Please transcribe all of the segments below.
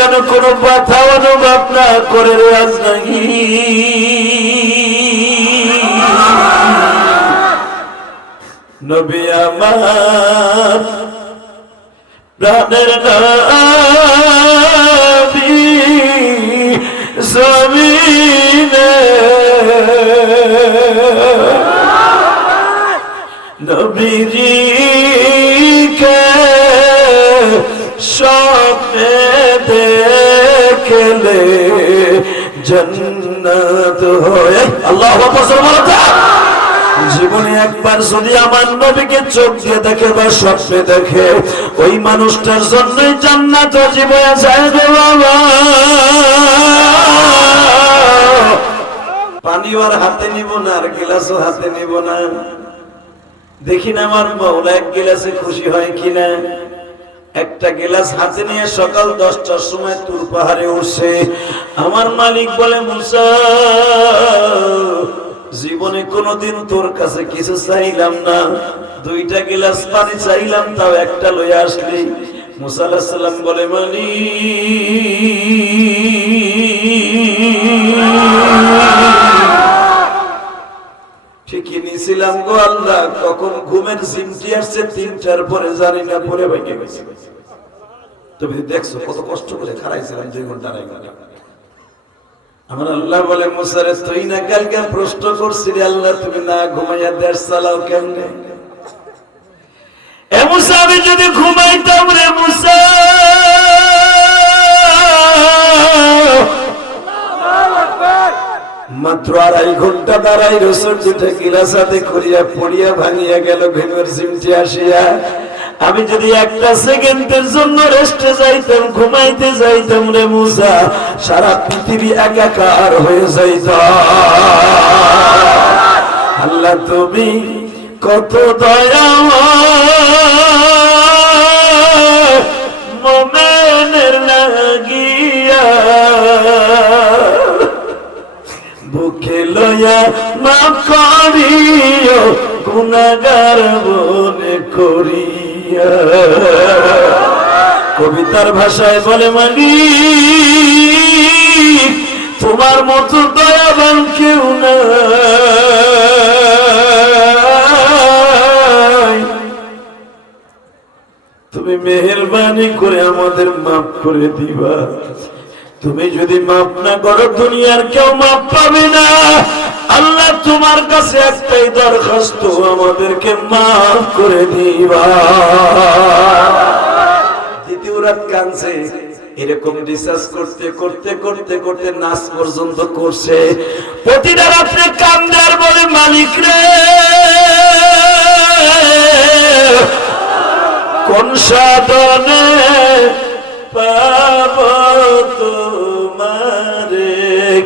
যেন কোনো ব্যথা অনুভব না করে রেয়াজ নাকি নবী আমার প্রাণের নবী জমিনে নবীজিকে স্বপ্নে দেখলে জান্নাত হয়। আল্লাহু আকবার। জীবনে একবার যদি আমার নবীকে চোখ দিয়ে দেখে বা স্বপ্নে দেখে, ওই মানুষটার জন্যই জান্নাত ওয়াজিব হয়ে যায় রে বাবা। পানি আর হাতে নিব না, আর গ্লাসও হাতে নিব না। দেখি না আমার মাওলা এক গ্লাসে খুশি হয় কিনা। একটা গ্লাস হাতে নিয়ে সকাল 10টার সময় তুর পাহাড়ে উঠছে। আমার মালিক বলে, মুসা জীবনে কোনদিন তোর কাছে কিছু চাইলাম না, 2টা গ্লাস পানি চাইলাম, তাও একটা লয়ে আসলি। মুসা আলাইহিস সালাম বলে, ঠিকই নিছিলাম গো আল্লাহ, কখন ঘুমের সিমটি আসছে 3টার পরে জানি না, পরে ভেঙে গেছে। তুমি দেখছো কত কষ্ট করে খারাইছিলাম 2 ঘন্টা 2.5 ঘন্টা। আমার আল্লাহ বলে, মুসা রে তুই না কালকে প্রশ্ন করছিলি আল্লাহ তুমি না ঘুমাইয়া দেশ চালাও কেমনে? এ মুসা আমি যদি ঘুমাইতাম রে মুসা, মাত্র 2.5 ঘন্টা দাঁড়াই রসুল 2টা গিলাস হাতে করিয়া পড়িয়া ভাঙিয়া গেল ঘুমের সিমটি আসিয়া। আমি যদি একটা সেকেন্ডের জন্য রেস্টে যাইতাম, ঘুমাইতে যাইতাম রে মুসা, সারা পৃথিবী একাকার হয়ে যাইত। আল্লাহ তুমি কত দয়াময়, মুমিনের লাগিয়া বুকে লয়া মাফ করিও, গুনাহগার মনে করিয়া। কবিতার ভাষায় বলে, মালিক তোমার মতো দয়াবান কেউ নাই, তুমি মেহেরবানি করে আমাদের মাফ করে দিবা। তুমি যদি মাফ না করো দুনিয়ার কেউ মাফ পাবে না। আল্লাহ তোমার কাছে একটাই দরখাস্ত, আমাদেরকে মাফ করে দিবা। দ্বিতীয় রাত কাঁদছে, এরকম রিসার্চ করতে করতে করতে করতে নাচ পর্যন্ত করছে। প্রতিটা রাত্রে কান্দে আর বলে, মালিক রে কোন সাধনে পাব তোমারে,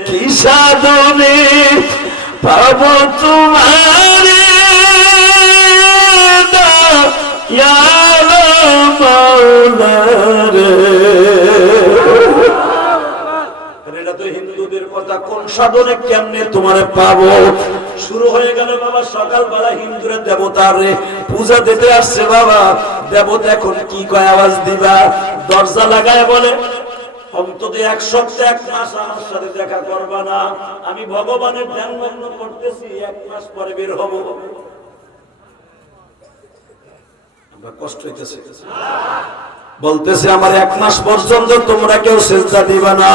কি সাধনে পাব তোমারে, দয়াল মাওলা রে। এটা তো হিন্দুদের কথা, কোন সাধনে কেমনে তোমারে পাবো। শুরু হয়ে গেল বাবা, সকালবেলা হিন্দুরা দেবতার পূজা দিতে আসছে। বাবা দেবতা এখন কি কয় আওয়াজ দিবা, দরজা লাগায় বলে, অন্তত 1 সপ্তাহ 1 মাস আমার সাথে দেখা করবা না, আমি ভগবানের ধ্যান মগ্ন করতেছি, 1 মাস পরে বের হব। আমরা কষ্ট হইতেছে, বলতেছে আমার 1 মাস পর্যন্ত তোমরা কেউ সেজদা দিবা না,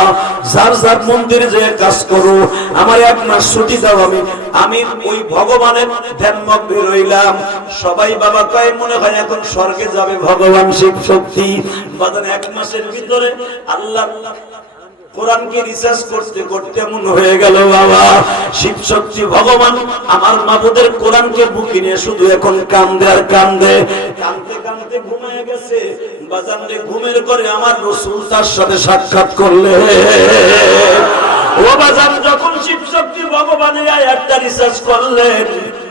যার যার মন্দিরে যে কাজ করো, আমার 1 মাস ছুটি দাও, আমি ওই ভগবানের ধ্যান মগ্ন রইলাম। সবাই বাবা কয় মনে হয় এখন স্বর্গে যাবে ভগবান শিব শক্তি। বাজান 1 মাসের ভিতরে আল্লাহ কোরআনকে রিসার্চ করতে করতে এমন হয়ে গেল বাবা, শিব শক্তি ভগবান আমার মাবুদের কোরআনকে বুকে নিয়ে শুধু এখন কান্দে আর কান্দে, কান্দতে কান্দতে ঘুমিয়ে গেছে। বাজান রে ঘুমের করে আমার রাসূল তার সাথে সাক্ষাৎ করলে। ও বাজান যখন শিব শক্তি ভগবানের আয়াতটা রিসার্চ করলেন,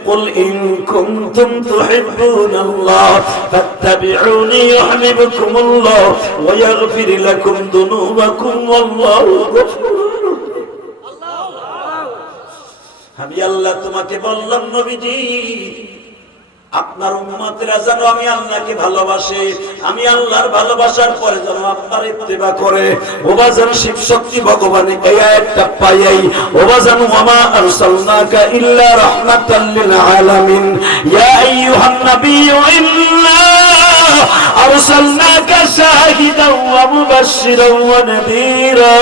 قل إن كنتم تحبون الله فاتبعوني يحببكم الله ويغفر لكم ذنوبكم والله غفور। আমি আল্লাহ তোমাকে বললাম নবীজি আপনার উম্মতেরা যেন আমি আল্লাহকে ভালোবাসে, আমি আল্লাহর ভালোবাসার পরে যেন আপনার ইত্তেবা করে। ওবাজান শিব শক্তি ভগবান এই আয়াতটা পাইয়াই ওবাজান ওয়ামা আরসালনাকা ইল্লা রাহমাতাল লিল আলামিন ইয়া আইয়ুহান নাবিয়্যু ইন্না আরসালনাকা শাহিদান ওয়া মুবাশশিরান ওয়া নাযীরা।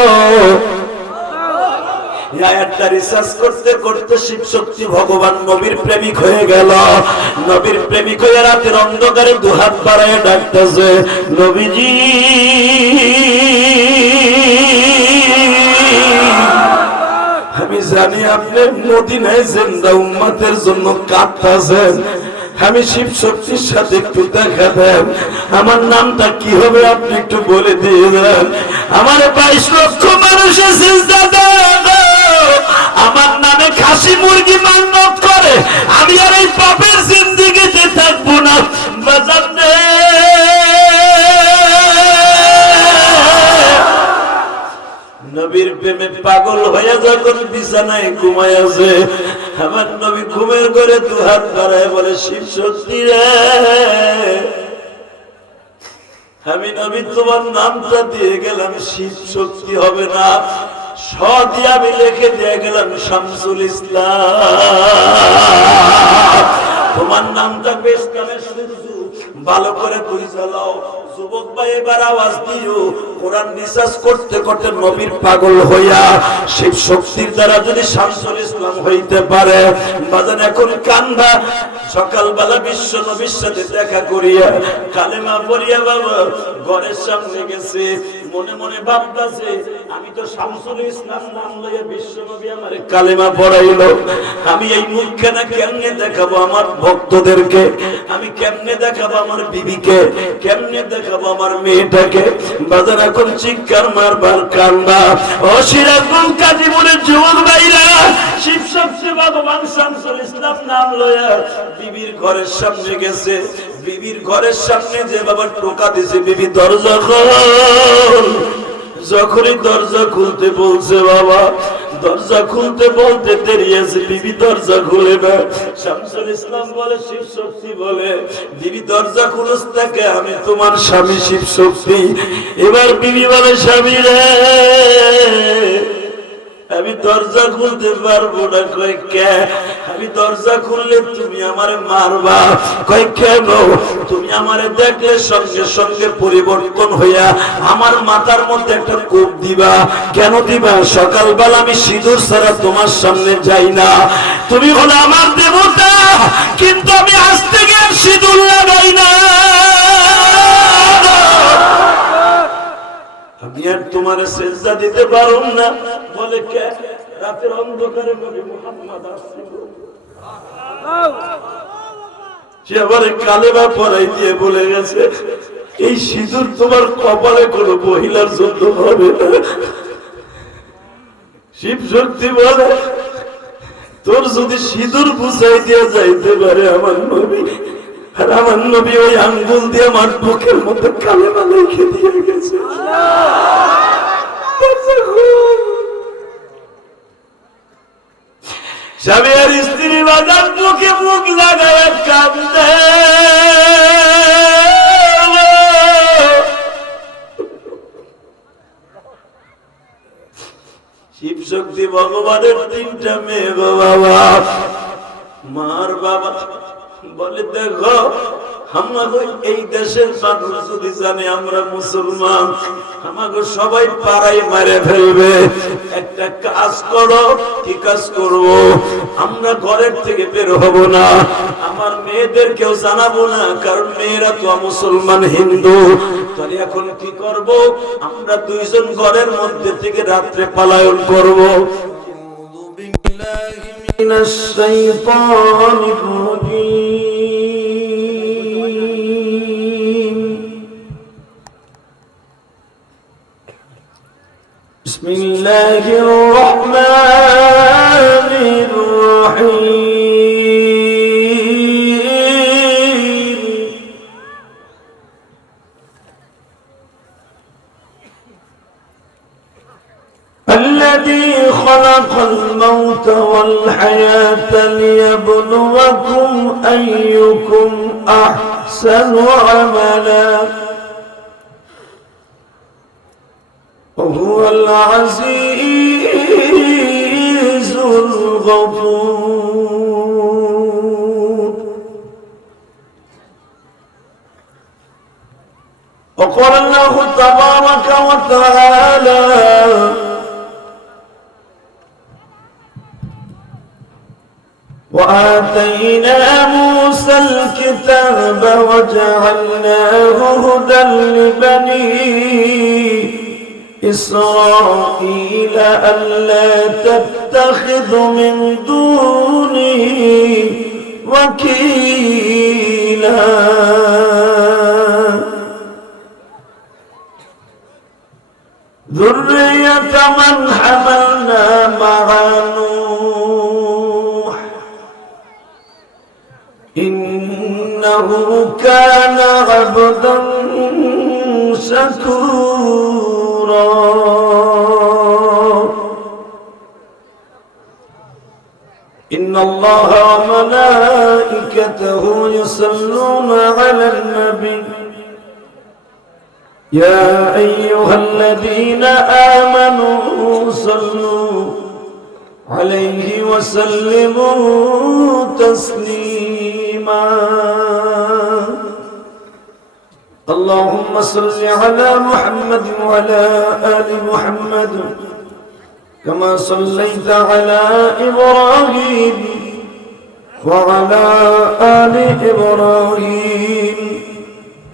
আয়াতটা রিসার্চ করতে করতে শিব শক্তি ভগবান নবীর প্রেমিক হয়ে গেল। নবীর প্রেমিক হয়ে রাতের অন্ধকারে দুহাত বাড়ায় ডাকতেছে, নবীজি আমি জানি আপনি মদিনায় জিন্দা উম্মতের জন্য কাঁদতেছেন, আমি শিব শক্তির সাথে একটু দেখা দেন, আমার নামটা কি হবে আপনি একটু বলে দিয়ে দেন। আমার 22 লক্ষ মানুষের সিজদা দেন, আমার নামে খাসি মুরগি মান্নত করে, আমি আর এই পাপের জিন্দেগিতে থাকবো না। বাজানে নবীর প্রেমে পাগল হয়ে যখন বিছানায় ঘুমায় আছে, আমার নবী ঘুমের ঘরে দুহাত বাড়ায় বলে, শিব শক্তি রে, আমি নবী তোমার নামটা দিয়ে গেলাম শিব শক্তি হবে না, দিয়ে আমি লিখে দিয়ে গেলাম শামসুল ইসলাম। তোমার নামটা বেশ কামে শুনছু, ভালো করে তুই চালাও। যুবক ভাই এবার আওয়াজ দিও, কোরআন রিসার্চ করতে করতে নবীর পাগল হইয়া শিব শক্তির দ্বারা যদি শামসুল ইসলাম হইতে পারে, বাজান এখন কান্দা সকালবেলা বিশ্ব নবীর সাথে দেখা করিয়া কালেমা পড়িয়া বাবা ঘরের সামনে গেছে, মনে মনে ভাবতাছে আমি তো শামসুল ইসলাম নাম লইয়া বিশ্ব নবী আমারে কালেমা পড়াইলো, আমি এই মুখখানা কেমনে দেখাবো আমার ভক্তদেরকে, আমি কেমনে দেখাবো আমার বিবিকে, কেমনে দেখাবো আমার মেয়েটাকে। বাজার এখন চিৎকার মারবার কান্দা। ও সিরাজগঞ্জ কাজীপুরের যুবক ভাইরা, শিব শক্তি ভগবান শামসুল ইসলাম নাম লইয়া বিবির ঘরের সামনে গেছে, বিবির ঘরের সামনে যে বাবা টোকা দিছে, বিবি দরজা খোল। যখনই দরজা খুলতে বলছে, বাবা দরজা খুলতে বলতে দেরি আছে, বিবি দরজা খুলে না। শামসুল ইসলাম বলে, শিব শক্তি বলে, বিবি দরজা খুলস থাকে, আমি তোমার স্বামী শিব শক্তি। এবার বিবি বলে, স্বামী রে আমি দরজা খুলতে পারবো না। কয় কে? আমি দরজা খুললে তুমি আমারে মারবা। কয় কেন? তুমি আমারে দেখলে সঙ্গে সঙ্গে পরিবর্তন হইয়া আমার মাথার মধ্যে একটা কোপ দিবা। কেন দিবা? সকালবেলা আমি সিঁদুর ছাড়া তোমার সামনে যাই না, তুমি হলো আমার দেবতা, কিন্তু আমি আজ থেকে সিঁদুর লাগাই না, আমি আর তোমার সেজদা দিতে পারুম না। বলে কে? রাতের অন্ধকারে নবী মুহাম্মদ আসছিল, সে আবার কালেমা পড়াই দিয়ে বলে গেছে, এই সিঁদুর তোমার কপালে কোনো মহিলার জন্য হবে না। শিব শক্তি বলে, তোর যদি সিঁদুর বুঝাই দিয়ে যাইতে পারে আমার নবী, আর আমার নবী ওই আঙ্গুল দিয়ে আমার বুকের মধ্যে কালেমা লিখে দিয়ে গেছে। স্বামী আর স্ত্রী বাজার মুখে মুখ লাগায় কাঁদে। শিব শক্তি ভগবানের 3টা মেয়ে গো বাবা, মার বাবা বলে, দেখো আমাকে এই দেশের মানুষ যদি জানে আমরা মুসলমান, আমাকে সবাই পাড়াই মারে ফেলবে। একটা কাজ করো। কি কাজ করব? আমরা ঘরের থেকে বের হব না, আমার মেয়েদেরকেও জানাবো না, কারণ মেয়েরা তো মুসলমান হিন্দু। তাহলে এখন কি করব? আমরা 2 জন ঘরের মধ্যে থেকে রাত্রে পলায়ন করব। আউযু বিল্লাহি মিনাশ শাইতানির রাজীম। বিসমিল্লাহির রহমানির রহিম। الذي خلق الموت الموت والحياة ليبلوكم أيكم أحسن عملا وهو العزيز الغفور. وقال الله تبارك وتعالى وآتينا موسى الكتاب وجعلناه هدى لبني إسرائيل ألا تتخذ من دونه وكيلا ذرية من حملنا مع نوح إنه كان عبدا شكورا. إن الله وملائكته يصلون على النبي يا أيها الذين آمنوا صلوا عليه وسلموا تسليما. اللهم صل على محمد وعلى آل محمد كما صليت على إبراهيم وعلى آل إبراهيم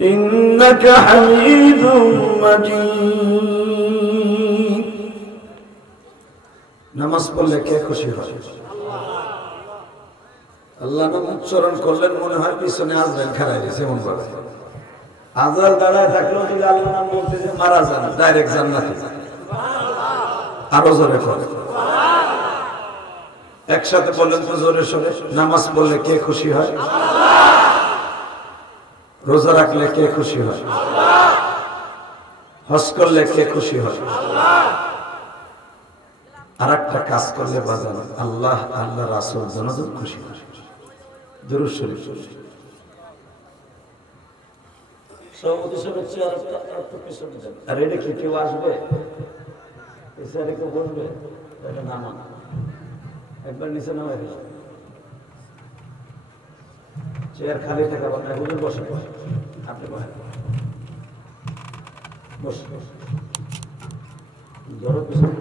إنك حميد مجيد. নামাজ পড়লে কে খুশি হয়? আল্লাহ নাম উচ্চারণ করলেন মনে হয় পিছনে আজরাইল খাড়ায় গেছে এমন ভাবে। আজরাইল দাঁড়ায় থাকলেও যদি আল্লাহ নাম বলতে যে মারা যান ডাইরেক্ট জান্নাতে। আরো জোরে করে একসাথে বলেন তো জোরে সোরে। নামাজ পড়লে কে খুশি হয়? রোজা রাখলে কে খুশি হয়? হজ করলে কে খুশি হয়? আর একটা কাজ করলে বাজান আল্লাহ আল্লাহ রাসূল দুজন খুশি হয়। দুরূদ শরীফ আর এটা কি কেউ আসবে? এসে কেউ বলবে এটা নামা একবার নিচে নামাই দিল চেয়ার খালি থাকা না হুজুর বসে আপনি বসে ধরো পিছনে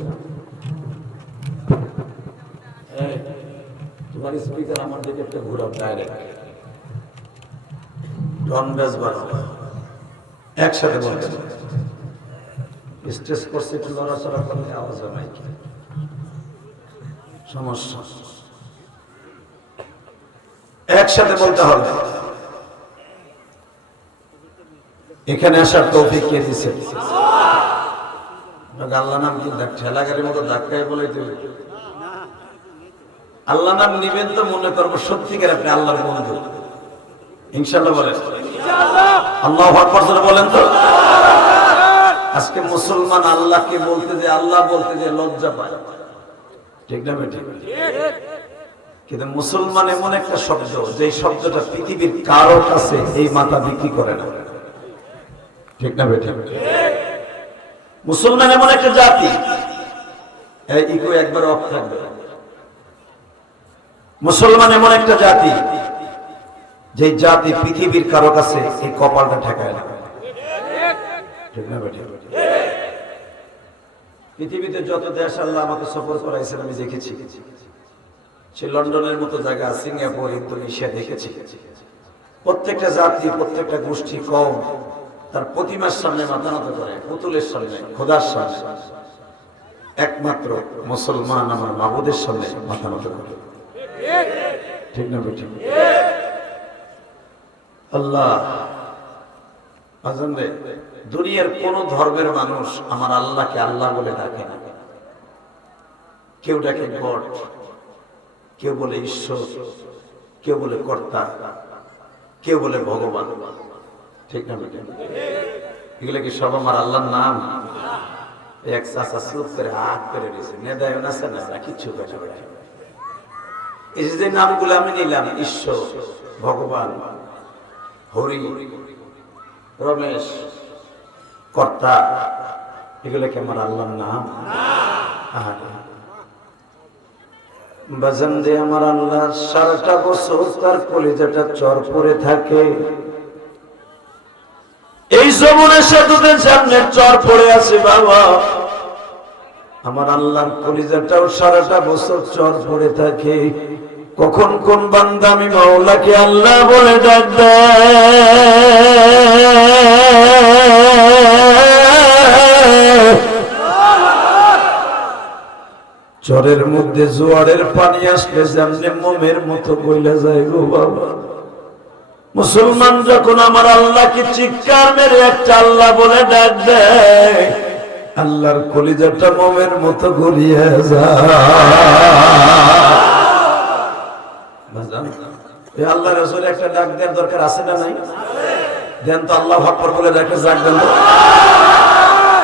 তোমার স্পিকার আমার দিকে একটা ঘুরাও ডাইরেক্ট টন বেস বাড়াও একসাথে বলতে স্ট্রেস করছে একটু লড়াচড়া করলে আওয়াজ হয় সমস্যা একসাথে বলতে হবে। এখানে আসার তৌফিক কে দিয়েছে? আল্লাহ নাম কি ঠেলা গাড়ির মতো ধাক্কায় বলে দেবে? আল্লাহ নাম নিবেন তো মনে করবো সত্যিকার আপনি আল্লাহর বন্ধু। ইনশাআল্লাহ বলেন আল্লাহু আকবার জোরে বলেন তো। আজকে মুসলমান আল্লাহকে বলতে যে আল্লাহ বলতে যে লজ্জা পায়, ঠিক না বেঠিক? কিন্তু মুসলমান এমন একটা শব্দ যে শব্দটা পৃথিবীর কারো কাছে এই মাথা বিক্রি করে না, ঠিক না বেঠিক? মুসলমান এমন একটা জাতি এই ইকো একবার অফ থাকবে। মুসলমান এমন একটা জাতি যে জাতি পৃথিবীর কারো কাছে এই কপালটা ঠেকায় না, ঠিক না বেঠিক? পৃথিবীতে যত দেশ আল্লাহ আমাকে সফর করাইছেন আমি দেখেছি, সে লন্ডনের মতো জায়গা, সিঙ্গাপুর, ইন্দোনেশিয়া দেখেছি। প্রত্যেকটা জাতি, প্রত্যেকটা গোষ্ঠী, কওম তার প্রতিমার সামনে মাথা নত করে, পুতুলের সামনে, খোদার সামনে। একমাত্র মুসলমান আমার মাবুদের সামনে মাথা নত করে, ঠিক না বেঠিক? আল্লাহ আজান রে, দুনিয়ার কোন ধর্মের মানুষ আমার আল্লাহকে আল্লাহ বলে ডাকে না। কেউ ডাকে গড, কেউ বলে ঈশ্বর, কেউ বলে কর্তা, কেউ বলে ভগবান, ঠিক না বেঠিক? এগুলো কি সব আমার আল্লাহর নাম? এক চাচা চুপ করে হাত করে দিয়েছে, নেদায় আছে না কিচ্ছু করে এই যে নামগুলো আমি নিলাম, ঈশ্বর, ভগবান, হরি, রমেশ, কর্তা, এগুলো কি আমার আল্লাহর নাম? বাজান যে আমার আল্লাহ সারাটা বছর তার কলিজাটা চর পড়ে থাকে, এই যমুনার সেতুতে সামনে চর পড়ে আছে বাবা, আমার আল্লাহর কলিজাটাও সারাটা বছর চর পড়ে থাকে। কখন কোন বান্দা আমি মাওলাকে আল্লাহ বলে ডাক দেয়, চরের মধ্যে জোয়ারের পানি আসলে যেমনি মোমের মতো বইলা যায় গো বাবা। মুসলমান যখন আমার আল্লাহকে চিৎকার মেরে একটা আল্লাহ বলে ডাক দেয়, আল্লাহর কলিজাটা মোমের মতো গলিয়ে যায়। আল্লাহ রাসূল একটা ডাক দেওয়ার দরকার আছে না নাই? দেন তো, আল্লাহু আকবার বলে ডাকে ডাক দেন।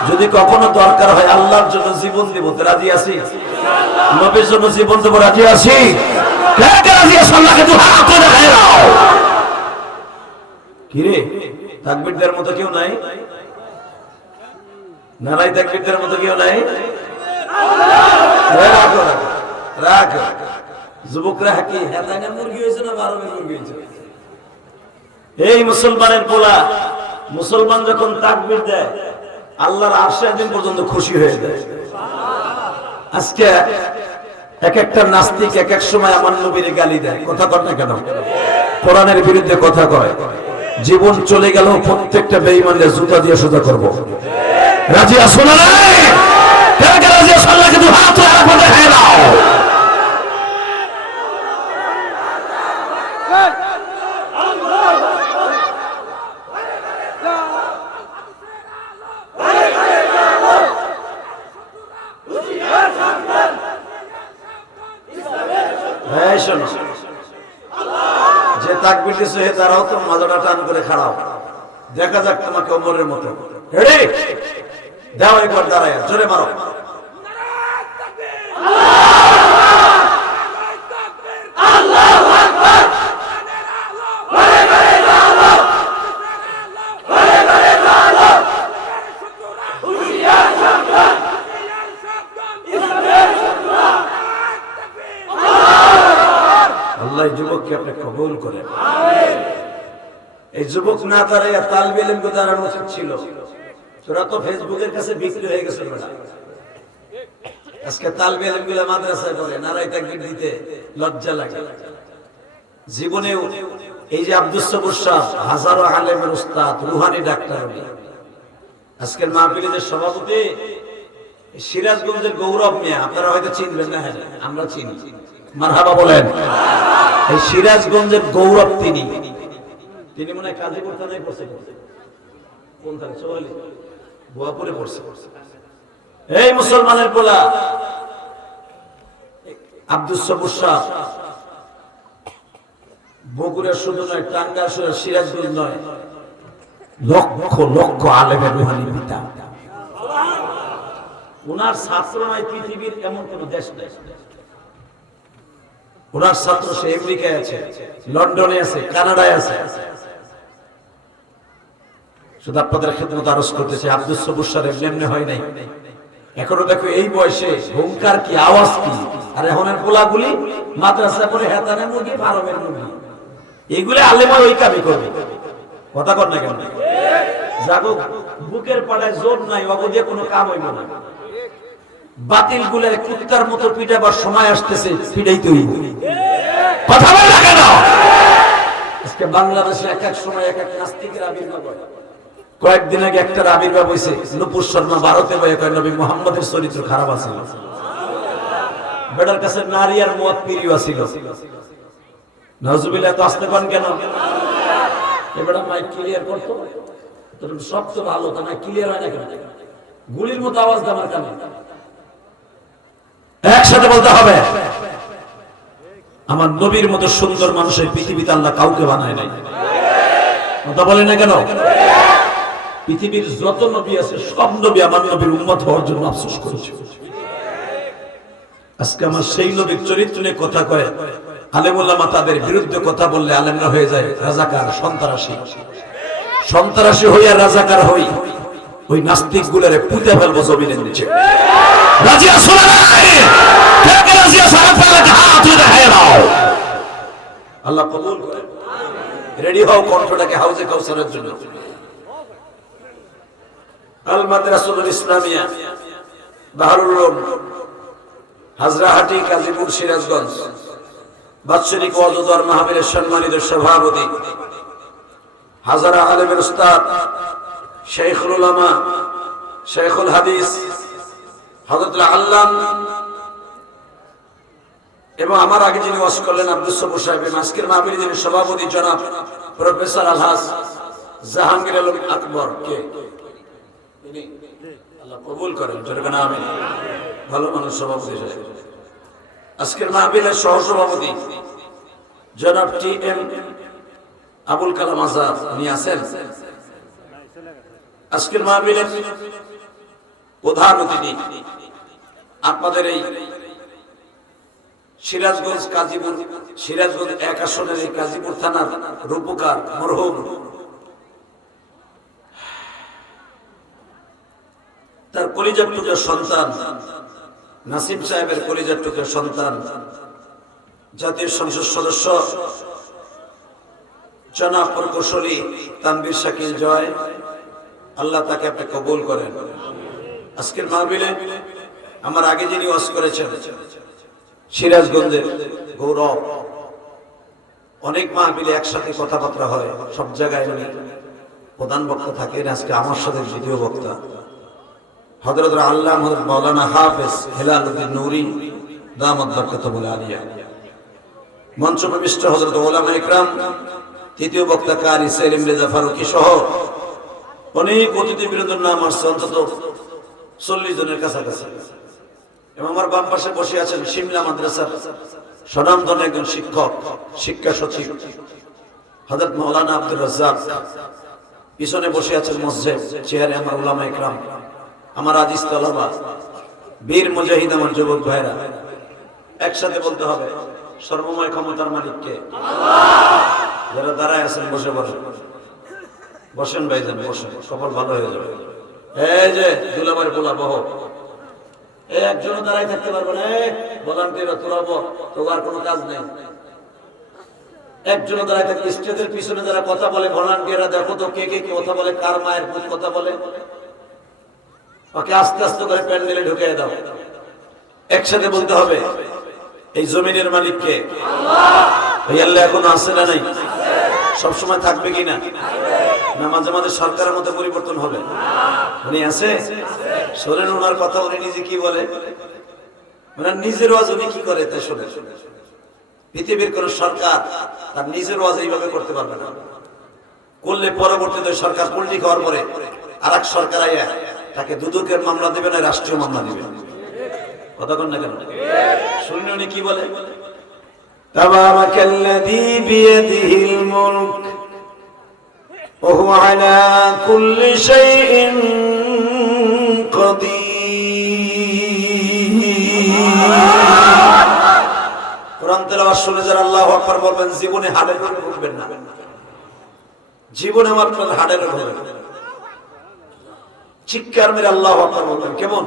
যদি কখনো দরকার হয় আল্লাহর জন্য জীবন দিব, রাজি আছি? নবীর জন্য জীবন দেব, রাজি আছি? কিরে তাকবীরদের মতো কেউ নাই? নারাই তাকবীরদের মতো কেউ নাই? রাখ যুবকরা কি হেদায়ের মুরগি হয়েছে না বারবের মুরগি হয়েছে? এই মুসলমানের পোলা, মুসলমান যখন তাকবীর দেয় আল্লাহর আরশে একদিন পর্যন্ত খুশি হয়ে যায়। আজকে এক একটা নাস্তিক এক এক সময় আমার নবীর গালি দেয়, কথা কর না কেন? কোরআনের বিরুদ্ধে কথা কয়। জীবন চলে গেল, প্রত্যেকটা বেঈমানকে জুতা দিয়ে সোজা করব। রাজি আছো না? রাজি আছো? আল্লাহকে দুই হাত তুলে আরেকবার দেখায় দাও। যে তাকবীর দিছে তারাও তো মাজাটা টান করে খাড়াও, দেখা যাক তোমাকে ওমরের মতো। দাও একবার দাঁড়ায়, জোরে মারো। যুবককে আপনি কবুল করেন। এই যুবক না দাঁড়াইয়া তালবে ইলমকে দাঁড়ানো উচিত ছিল। তোরা তো ফেসবুকের কাছে বিক্রি হয়ে গেছে। আজকে তালবে ইলমগুলো মাদ্রাসায় পড়ে, নারাই তাকবীর দিতে লজ্জা লাগে। জীবনেও এই যে আব্দুস সবুর সাহেব হাজারো আলেমের উস্তাদ, রুহানি ডাক্তার, আজকের মাহফিলের সভাপতি সিরাজগঞ্জের গৌরব মিয়া, আপনারা হয়তো চিনবেন না, আমরা চিনি, মারহাবা বলেন। এই সিরাজগঞ্জের গৌরব তিনি মনে হয় কাজীপুর থানায় পড়ছে, কোন থানা? চৌহালি, বুয়াপুরে পড়ছে। এই মুসলমানের পোলা আব্দুস সবুর সাহেব বগুড়া শুধু নয়, টাঙ্গা শুধু, সিরাজগঞ্জ নয়, লক্ষ লক্ষ আলেমের রুহানি পিতা। ওনার ছাত্র নয় পৃথিবীর এমন কোন দেশ নেই। ওনার ছাত্র সে আমেরিকায় আছে, লন্ডনে আছে, কানাডায় আছে। শুধু আপনাদের খেদমত আরজ করতেছে, আব্দুস সবুর সাহেব এমনি হয় নাই। এখনো দেখো এই বয়সে হুঙ্কার কি, আওয়াজ কি। আর এখনের পোলাগুলি মাদ্রাসা পড়ে হেতানে মুরগি, ফার্মের মুরগি, এগুলো আলেমা ওই কামি করবে, কথা কর না কেন? জাগো বুকের পাড়ায় জোর নাই, অবধি কোনো কাম হইব না। বাতিল গুলের কুত্তার মতো পিটাবার সময় আসতেছে, পিটাইতে হইব, কথা বল না কেন? আজকে বাংলাদেশে এক এক সময় এক এক নাস্তিকের আবির্ভাব হয়। কয়েকদিন আগে একটা আবির্ভাব হয়েছে, নুপুর শর্মা ভারতে বয়ে কয় নবী মুহাম্মদের চরিত্র খারাপ আছে। বেটার কাছে নারী আর মদ প্রিয় ছিল। নাউজুবিল্লাহ, তো আসতে পান কেন? এবারে মাইক ক্লিয়ার করতো, সব তো ভালো, তা না ক্লিয়ার হয় না কেন? গুলির মতো আওয়াজ দেওয়ার কারণে একসাথে বলতে হবে, আমার নবীর মতো সুন্দর মানুষের পৃথিবীতে আল্লাহ কাউকে বানায় নাই। কথা বলে না কেন? পৃথিবীর যত নবী আছে সব নবী আমার নবীর উম্মত হওয়ার জন্য আফসোস করেছে। আজকে আমার সেই নবীর চরিত্র নিয়ে কথা কয়, আলেম ওলামা তাদের বিরুদ্ধে কথা বললে আলেমরা হয়ে যায় রাজাকার, সন্ত্রাসী। সন্ত্রাসী হইয়া রাজাকার হই, ওই নাস্তিক গুলারে পুঁতে ফেলবো জমিনের নিচে। রাজিয়া শোনা নাই, কে কে রাজিয়া সারা ফেললে হাত উঠে দেখায় দাও। আল্লাহ কবুল করে। রেডি হও কণ্ঠটাকে হাউজে কাউসারের জন্য। আল মাদ্রাসাতুল ইসলামিয়া, বাহরুল উলুম, হাজরাহাটি, গাজীপুর, সিরাজগঞ্জ বাৎসরিক ওয়াজদার মাহফিলের সম্মানিত সভাপতি হাজারা আলেমের উস্তাদ শাইখুল উলামা, শাইখুল হাদিস হযরতুল আল্লাম এবং আমার আগে যিনি ওয়াজ করলেন আব্দুস সবুর সাহেব, আজকের মাহফিলে যিনি সভাপতি জনাব প্রফেসর আলহাজ জাহাঙ্গীর আলম আকবর, কে আল্লাহ কবুল করেন, জোরে না আমিন। ভালো মানুষ সভাপতি সাহেব। আজকের মাহফিলের সহসভাপতি জনাব টি এম আবুল কালাম আজাদ, উনি আছেন। আজকের মাহফিলের প্রধান অতিথি আপনাদের এই সিরাজগঞ্জ গাজীপুর, সিরাজগঞ্জ 1 আসনের এই গাজীপুর থানার রূপকার মরহুম তার কলিজার টুকরার সন্তান নাসিম সাহেবের কলিজার টুকরার সন্তান, জাতীয় সংসদ সদস্য জনাব প্রকৌশলী তানভীর শাকিল জয়, আল্লাহ তাকে আপনি কবুল করেন। আজকের মাহফিলে আমার আগে যিনি ওয়াজ করেছেন সিরাজগঞ্জের গৌরব, অনেক মাহফিলে একসাথে কথাবার্তা হয়, সব জায়গায় উনি প্রধান বক্তা থাকেন। আজকে আমার সাথে দ্বিতীয় বক্তা হযরত আল্লামা হযরত মাওলানা হাফেজ হেলালুদ্দিন নূরী দামাত বরকাতুল আলিয়া, মঞ্চ প্রবিষ্ট হযরত উলামা ইকরাম, তৃতীয় বক্তা কারি সেলিম রেজা ফারুকী সহ অনেক অতিথিবৃন্দর নাম আসছে, অন্তত 40 জনের কাছাকাছি। এবং আমার বাম পাশে বসে আছেন শিমলা মাদ্রাসার স্বনামধন্য একজন শিক্ষক, শিক্ষা সচিব হযরত মাওলানা আব্দুর রাজ্জাক, পিছনে বসে আছেন মসজিদ চেয়ারে আমার উলামা ইকরাম, আমার আজিজ তালাবা, বীর মুজাহিদ, আমার যুবক ভাইরা। একসাথে বলতে হবে সর্বময় ক্ষমতার মালিককে। যারা দাঁড়ায় আছেন বসে বসেন, বসেন ভাইজান, বসেন, সফল ভালো হয়ে যাবে। এই যে দুলাভাই বলা বহ, একজনও দাঁড়ায় থাকতে পারবো না, ভলান্টিয়াররা তোরা তোমার কোনো কাজ নেই। একজনও দাঁড়ায় থাকতে, স্টেজের পিছনে যারা কথা বলে ভলান্টিয়াররা দেখো তো কে কে কথা বলে, কার মায়ের পুত কথা বলে, ওকে আস্তে আস্তে করে প্যান্ডেলে ঢুকিয়ে দাও। একসাথে বলতে হবে এই জমিনের মালিককে। ওই আল্লাহ এখনো আছে না নাই? সবসময় থাকবে কিনা? না মাঝে মাঝে সরকারের মধ্যে পরিবর্তন হবে? উনি আছে, শোনেন ওনার কথা। উনি নিজে কি বলে, ওনার নিজের ওয়াজ উনি কি করে তা শোনেন। পৃথিবীর কোন সরকার তার নিজের ওয়াজ এইভাবে করতে পারবে না। করলে পরবর্তীতে সরকার পল্টি খাওয়ার পরে আর এক সরকার আইয়া তাকে দুদকের মামলা দিবে না, রাষ্ট্রীয় মামলা দিবে। কথা কন না কেন? শুনুন উনি কি বলে, তাবারাকাল্লাযী বিয়াদিহিল মুলক ওয়া হুয়া আলা কুল্লি শাইইন কাদির। কোরআন তেলাওয়াত শুনে যারা আল্লাহু আকবার বলবেন জীবনে হাড়ের রোগে ভুগবেন না, জীবনে আপনার হাড়ের রোগ হবে। চিৎকার মেরে আল্লাহু আকবার বলবেন। কেমন?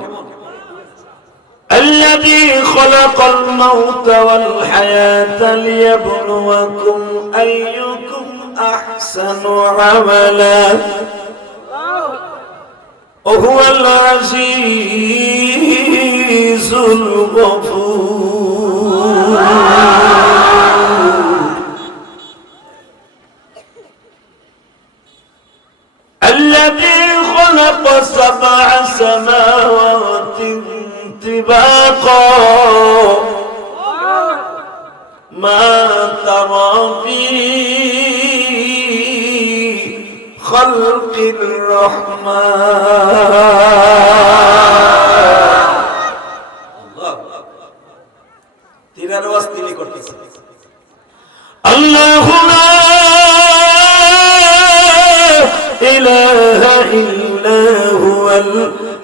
الذي خلق الموت والحياة ليبلوكم أيكم أحسن عملا وهو العزيز الغفور. الذي خلق 7 سماوات طباقا ما ترى في خلق الرحمن. তিনার ওয়াজ তিনি করতেছেন। আল্লাহু লা ইলাহা ইল্লা হুয়াল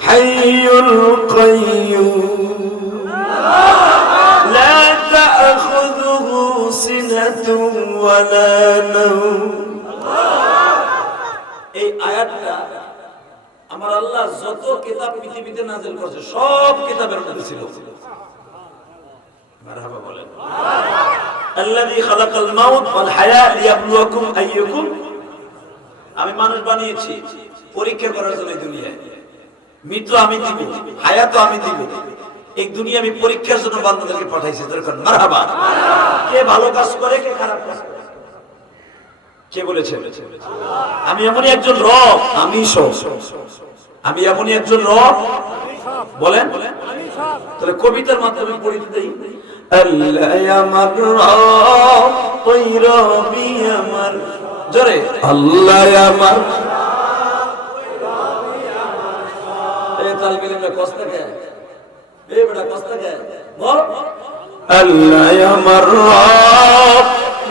হাইয়ুল কাইয়্যুম লা তা'খুযুহু আয়াতটা আমার আল্লাহ যত কিতাব পৃথিবীতে নাযিল করেছে সব কিতাবের মধ্যে ছিল। মারহাবা বলেন। আল্লাযী খালাকাল মাউত ওয়াল হায়া লিয়াবলুয়াকুম আইয়ুকুম। আমি মানুষ বানিয়েছি পরীক্ষা করার জন্য দুনিয়ায়। মৃত্যু আমি দিব, হায়াত আমি দিব। এই দুনিয়া আমি পরীক্ষার জন্য বান্দাদেরকে পাঠাইছি। দরকার মারহাবা। কে ভালো কাজ করে, কে খারাপ কাজ করে, কে বলেছে? আমি এমনই একজন রব, আমি সব। আমি এমনই একজন রব, বলেন। তাহলে কবিতার মাধ্যমে পড়িতে দেই, আল্লাহ আমার রব, ওই রবি আমার, জোরে আল্লাহ আমার। এই তালবিলটা কষ্ট কে? এই বড় কষ্ট কে? বল আল্লাহ আমার রব,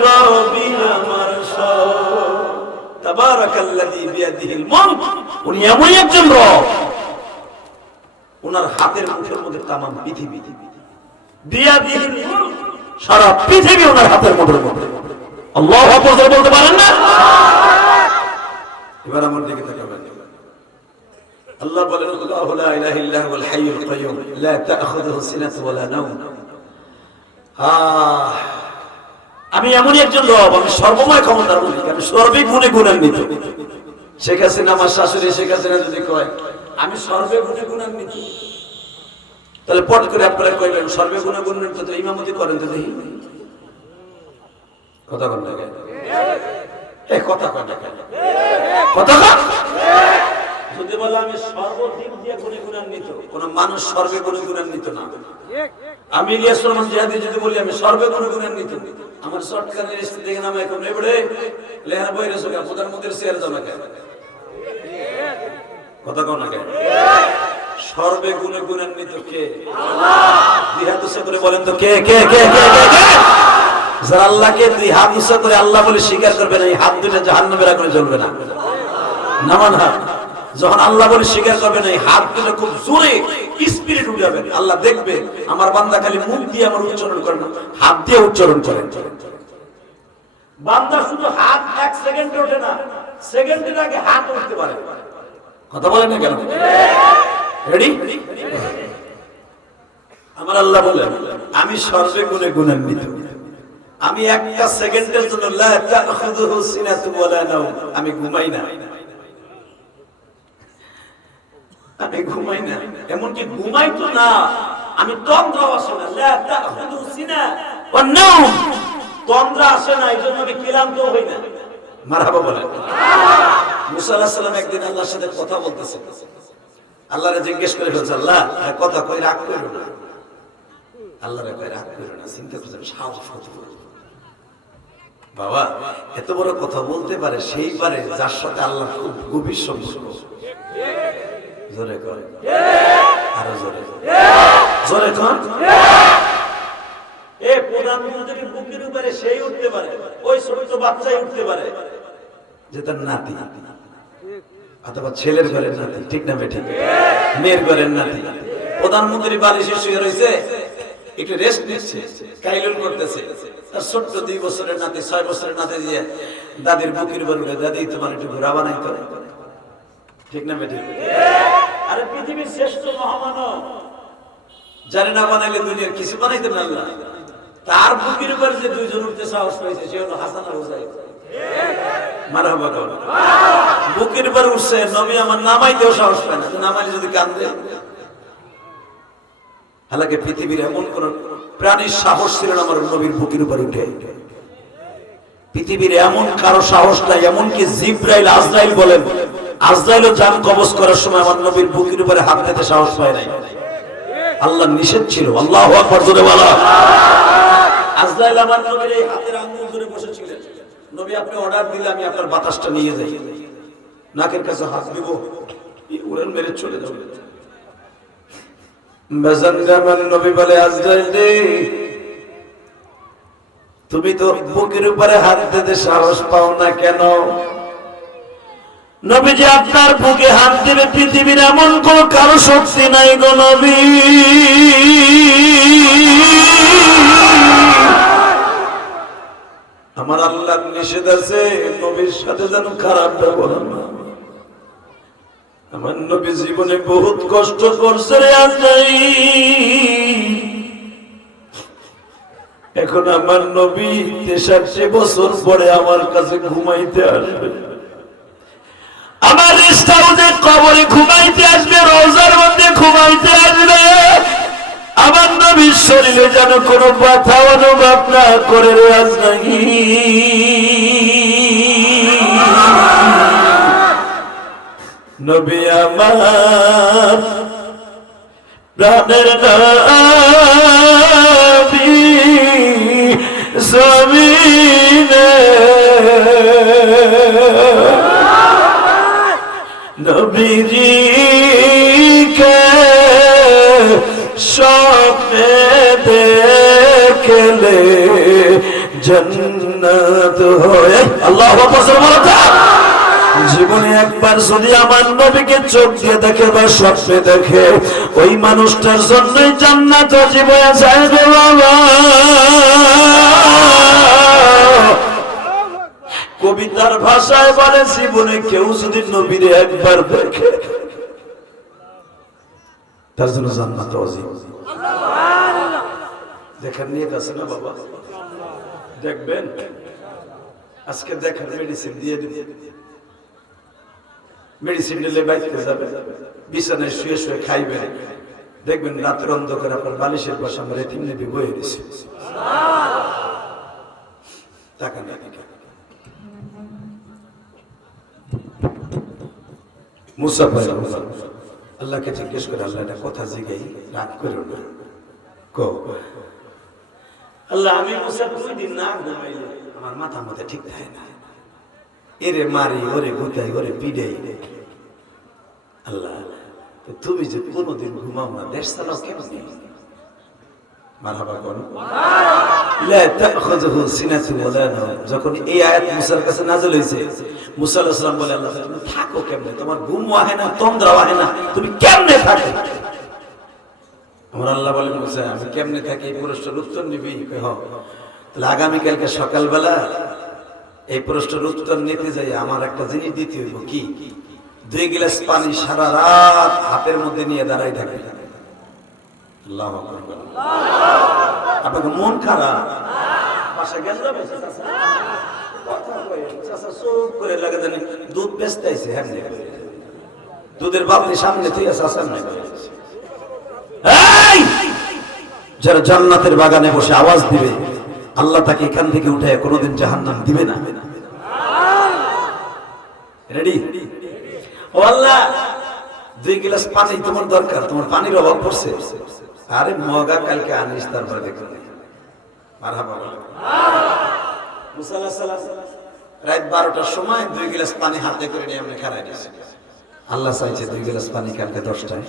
রবি আমার সব। তাবারাকাল্লাযী বিয়াদিহিল মুলক। উনি এমন একজন রব, ওনার হাতের মুঠের মধ্যে তামাম পৃথিবী। বিয়াদিহিল মুলক, সারা পৃথিবী ওনার হাতের মুঠের মধ্যে। আল্লাহু আকবার বলতে পারেন না? এবার আমার দিকে তাকাবেন। আল্লাহ বলেন, আল্লাহু লা ইলাহা ইল্লা হুয়াল হাইয়ুল কাইয়্যুম লা তা'খুযুহু সিনাতুন ওয়া লা নাওম। আমি এমনই একজন রব, আমি সর্বময় ক্ষমতার মালিক, আমি সর্বে গুণে গুণান্বিত। শেখ হাসিনা আমার শাশুড়ি শেখ হাসিনা যদি কয় আমি সর্বে গুণে গুণান্বিত, তাহলে পট করে আপনারা কইবেন সর্বে গুণে গুণান্বিত তো ইমামতি করেন তো দেখি। কথা কন না কেন? এই কথা কন না কেন? কথা কন। যদি বলে আমি সর্বদিক দিয়ে গুণে গুণান্বিত, কোন মানুষ সর্বে গুণে গুণান্বিত না। আমি ইলিয়াস রহমান জিহাদি যদি বলি আমি সর্বে গুণে গুণান্বিত, আমার শর্টকাটের স্ত্রী দেখে নামে এখন এবড়ে লেহার বই রেসো কে প্রধানমন্ত্রীর শেয়ার জমা কে। কথা কন না কেন? সর্বে গুণে গুণান্বিত কে? দুই হাত উঁচু করে বলেন তো কে কে কে কে কে? যারা আল্লাহকে দুই হাত উঁচু করে আল্লাহ বলে স্বীকার করবে না, এই হাত দুটো জাহান্নামের আগুনে জ্বলবে না। নামান হাত। যখন আল্লাহ বলে স্বীকার করবে না, এই হাত দুটো খুব জোরে স্পিরিট উঠাবে, আল্লাহ দেখবে আমার বান্দা খালি মুখ দিয়ে আমার উচ্চারণ করে না, হাত দিয়ে উচ্চারণ করে। বান্দা শুধু হাত এক সেকেন্ডে ওঠে না, সেকেন্ডের আগে হাত উঠতে পারে। কথা বলেন না কেন? রেডি? আমার আল্লাহ বলেন আমি সর্বে গুণে গুণান্বিত। আমি একটা সেকেন্ডের জন্য লা তা'খুযুহু সিনাতুন ওয়া লা নাওম, আমি ঘুমাই না। আমি ঘুমাই না, এমনকি ঘুমাই তো না, আমি তন্দ্রা আসে না। লা তা'খুযুহু সিনা ওয়া নাওম, তন্দ্রা আসে না, এই জন্য আমি ক্লান্ত হই না। মারহাবা বলেন। মুসা আলাইহিস সালাম একদিন আল্লাহর সাথে কথা বলতেছে, আল্লাহরে জিজ্ঞেস করে ফেলছে, আল্লাহ কথা কই রাগ করো না। আল্লাহরে কই রাগ করো না, চিন্তা করছেন সাহস করতে বাবা এত বড় কথা বলতে পারে সেই পারে যার সাথে আল্লাহ খুব গভীর সম্পর্ক। জোরে করে, আরো জোরে, জোরে কর। এ প্রধানমন্ত্রী বুকের উপরে সেই উঠতে পারে, ওই ছোট বাচ্চাই উঠতে পারে যে তার নাতি অথবা ছেলের ঘরের নাতি, ঠিক না বেঠিক? মেয়ের ঘরের নাতি। প্রধানমন্ত্রী বালিশে শুয়ে রয়েছে, একটু রেস্ট নিচ্ছে, কাইলুল করতেছে, তার ছোট্ট 2 বছরের নাতি 6 বছরের নাতি দিয়ে দাদির বুকের উপর উঠে, দাদি তোমার একটু ঘোরা বানাই করে, ঠিক না বেঠিক? আরে পৃথিবীর শ্রেষ্ঠ মহামানব জানে না বানাইলে দুনিয়ার কিছু বানাইতে না আল্লাহ, তার বুকের উপর যে 2 জন উঠতে সাহস পাইছে সে হলো হাসান আর হুসাইন। মারহাবা কর। বুকের উপর উঠছে, নবী আমার নামাইতেও সাহস পায় না, নামাইলে যদি কান্দে। হালাকে পৃথিবীর এমন কোন প্রাণীর সাহস ছিল না আমার নবীর বুকের উপর উঠে। পৃথিবীর এমন কারো সাহস নাই, এমনকি জিবরাইল আজরাইল বলেন, আজরাইলও জান কবজ করার সময় আমার নবীর বুকের উপরে হাত দিতে সাহস পায় নাই। আল্লাহ নিষেধ ছিল। আল্লাহু আকবার জোরে বলো। আজরাইল আমার নবীর এই হাতের আঙ্গুল ধরে বসেছিলেন, নবী আপনি অর্ডার দিলে আমি আপনার বাতাসটা নিয়ে যাই, নাকের কাছে হাত দিব, উড়ান মেরে চলে যাবে। নবী বলে আজরাইল রে, তুমি তো বুকের উপরে হাত দিতে সাহস পাও না কেন? নবীজি আপনার বুকে হাত দেবে পৃথিবীর এমন কোন কারো শক্তি নাই গো নবী। আমার আল্লাহর নিষেধ আছে, নবীর সাথে যেন খারাপ ব্যবহার না। আমার নবী জীবনে বহুত কষ্ট করছে রে আজরাইল। এখন আমার নবী 63 বছর পরে আমার কাছে ঘুমাইতে আসবে, আমার রেস্ট হাউসে কবরে ঘুমাইতে আসবে, রওজার মধ্যে ঘুমাইতে আসবে। আমার নবীর শরীরে যেন কোনো ব্যথা অনুভব না করে রে আজরাইল। নবী আমার প্রাণের নবী জমিনে নবীজিকে স্বপ্নে দেখলে জান্নাত হয়। আল্লাহু আকবার। জীবনে একবার যদি আমার নবীকে চোখ দিয়ে দেখে বা স্বপ্নে দেখে, ওই মানুষটার জন্যই জান্নাত জীবনে যায় রে বাবা। কবিতার ভাষায় বলে, জীবনে কেউ যদি নবীরে একবার দেখে তার জন্য জান্নাত ওয়াজিব। দেখার নিয়ত আছে না বাবা? দেখবেন আজকে দেখার মেডিসিন দিয়ে দিন, মেডিসিন নিলে বাইতে যাবে, বিছানায় শুয়ে শুয়ে খাইবেন, দেখবেন রাতের অন্ধকার আপনার বালিশের পাশে আমার এতিম নবী বয়ে দিছে। টাকা না দিকে মুসা ভাই আল্লাহকে জিজ্ঞেস করে, আল্লাহ এটা কথা জিগাই রাগ করে না, কো আল্লাহ আমি মুসা 2 দিন না ঘুমাইলে আমার মাথা মধ্যে ঠিক থাকে না, এরে মারি ওরে গুতাই ওরে পিড়াই। আল্লাহ তুমি যে কোনদিন ঘুমাও না, দেশ চালাও কেমনি? মারহাবা কোন লা তাখুযুহু সিনাতুন ওয়া লা নাওম। যখন এই আয়াত মুসার কাছে নাযিল হইছে, মুসা আলাইহিস সালাম বলে, আল্লাহ তুমি থাকো কেমনে? তোমার ঘুম হয় না, তন্দ্রা হয় না, তুমি কেমনে থাকো? আমার আল্লাহ বলে, মুসা আমি কেমনে থাকি এই প্রশ্নের উত্তর নিবি? হ্যাঁ, তাহলে আগামী কালকে সকালবেলা এই প্রশ্নের উত্তর নিতে যাই আমার একটা জিনিস দিতে হইব। কি? 2 গ্লাস পানি সারা রাত হাতের মধ্যে নিয়ে দাঁড়াই থাকে। আল্লাহু আকবার। আপনার মন খারাপ, পাশে গেল যাবে কথা কই চাচা চুপ করে লাগে জানি দুধ বেচতে আইছে, হ্যাঁ দুধের বালতি সামনে থেকে চাচার নাই। এই যারা জান্নাতের বাগানে বসে আওয়াজ দিবে, আল্লাহ তাকে এখান থেকে উঠায় কোনোদিন জাহান্নাম দিবে না। রেডি? ও আল্লাহ 2 গ্লাস পানি তোমার দরকার, তোমার পানির অভাব পড়ছে। আরে মগা কালকে আনিস, তারপরে দেখো। মারহাবা। মুসা আলাইহিস সালাম রাত 12টার সময় 2 গ্লাস পানি হাতে করে নিয়ে আমরা খারাই দিয়েছি। আল্লাহ চাইছে 2 গ্লাস পানি কালকে 10টায়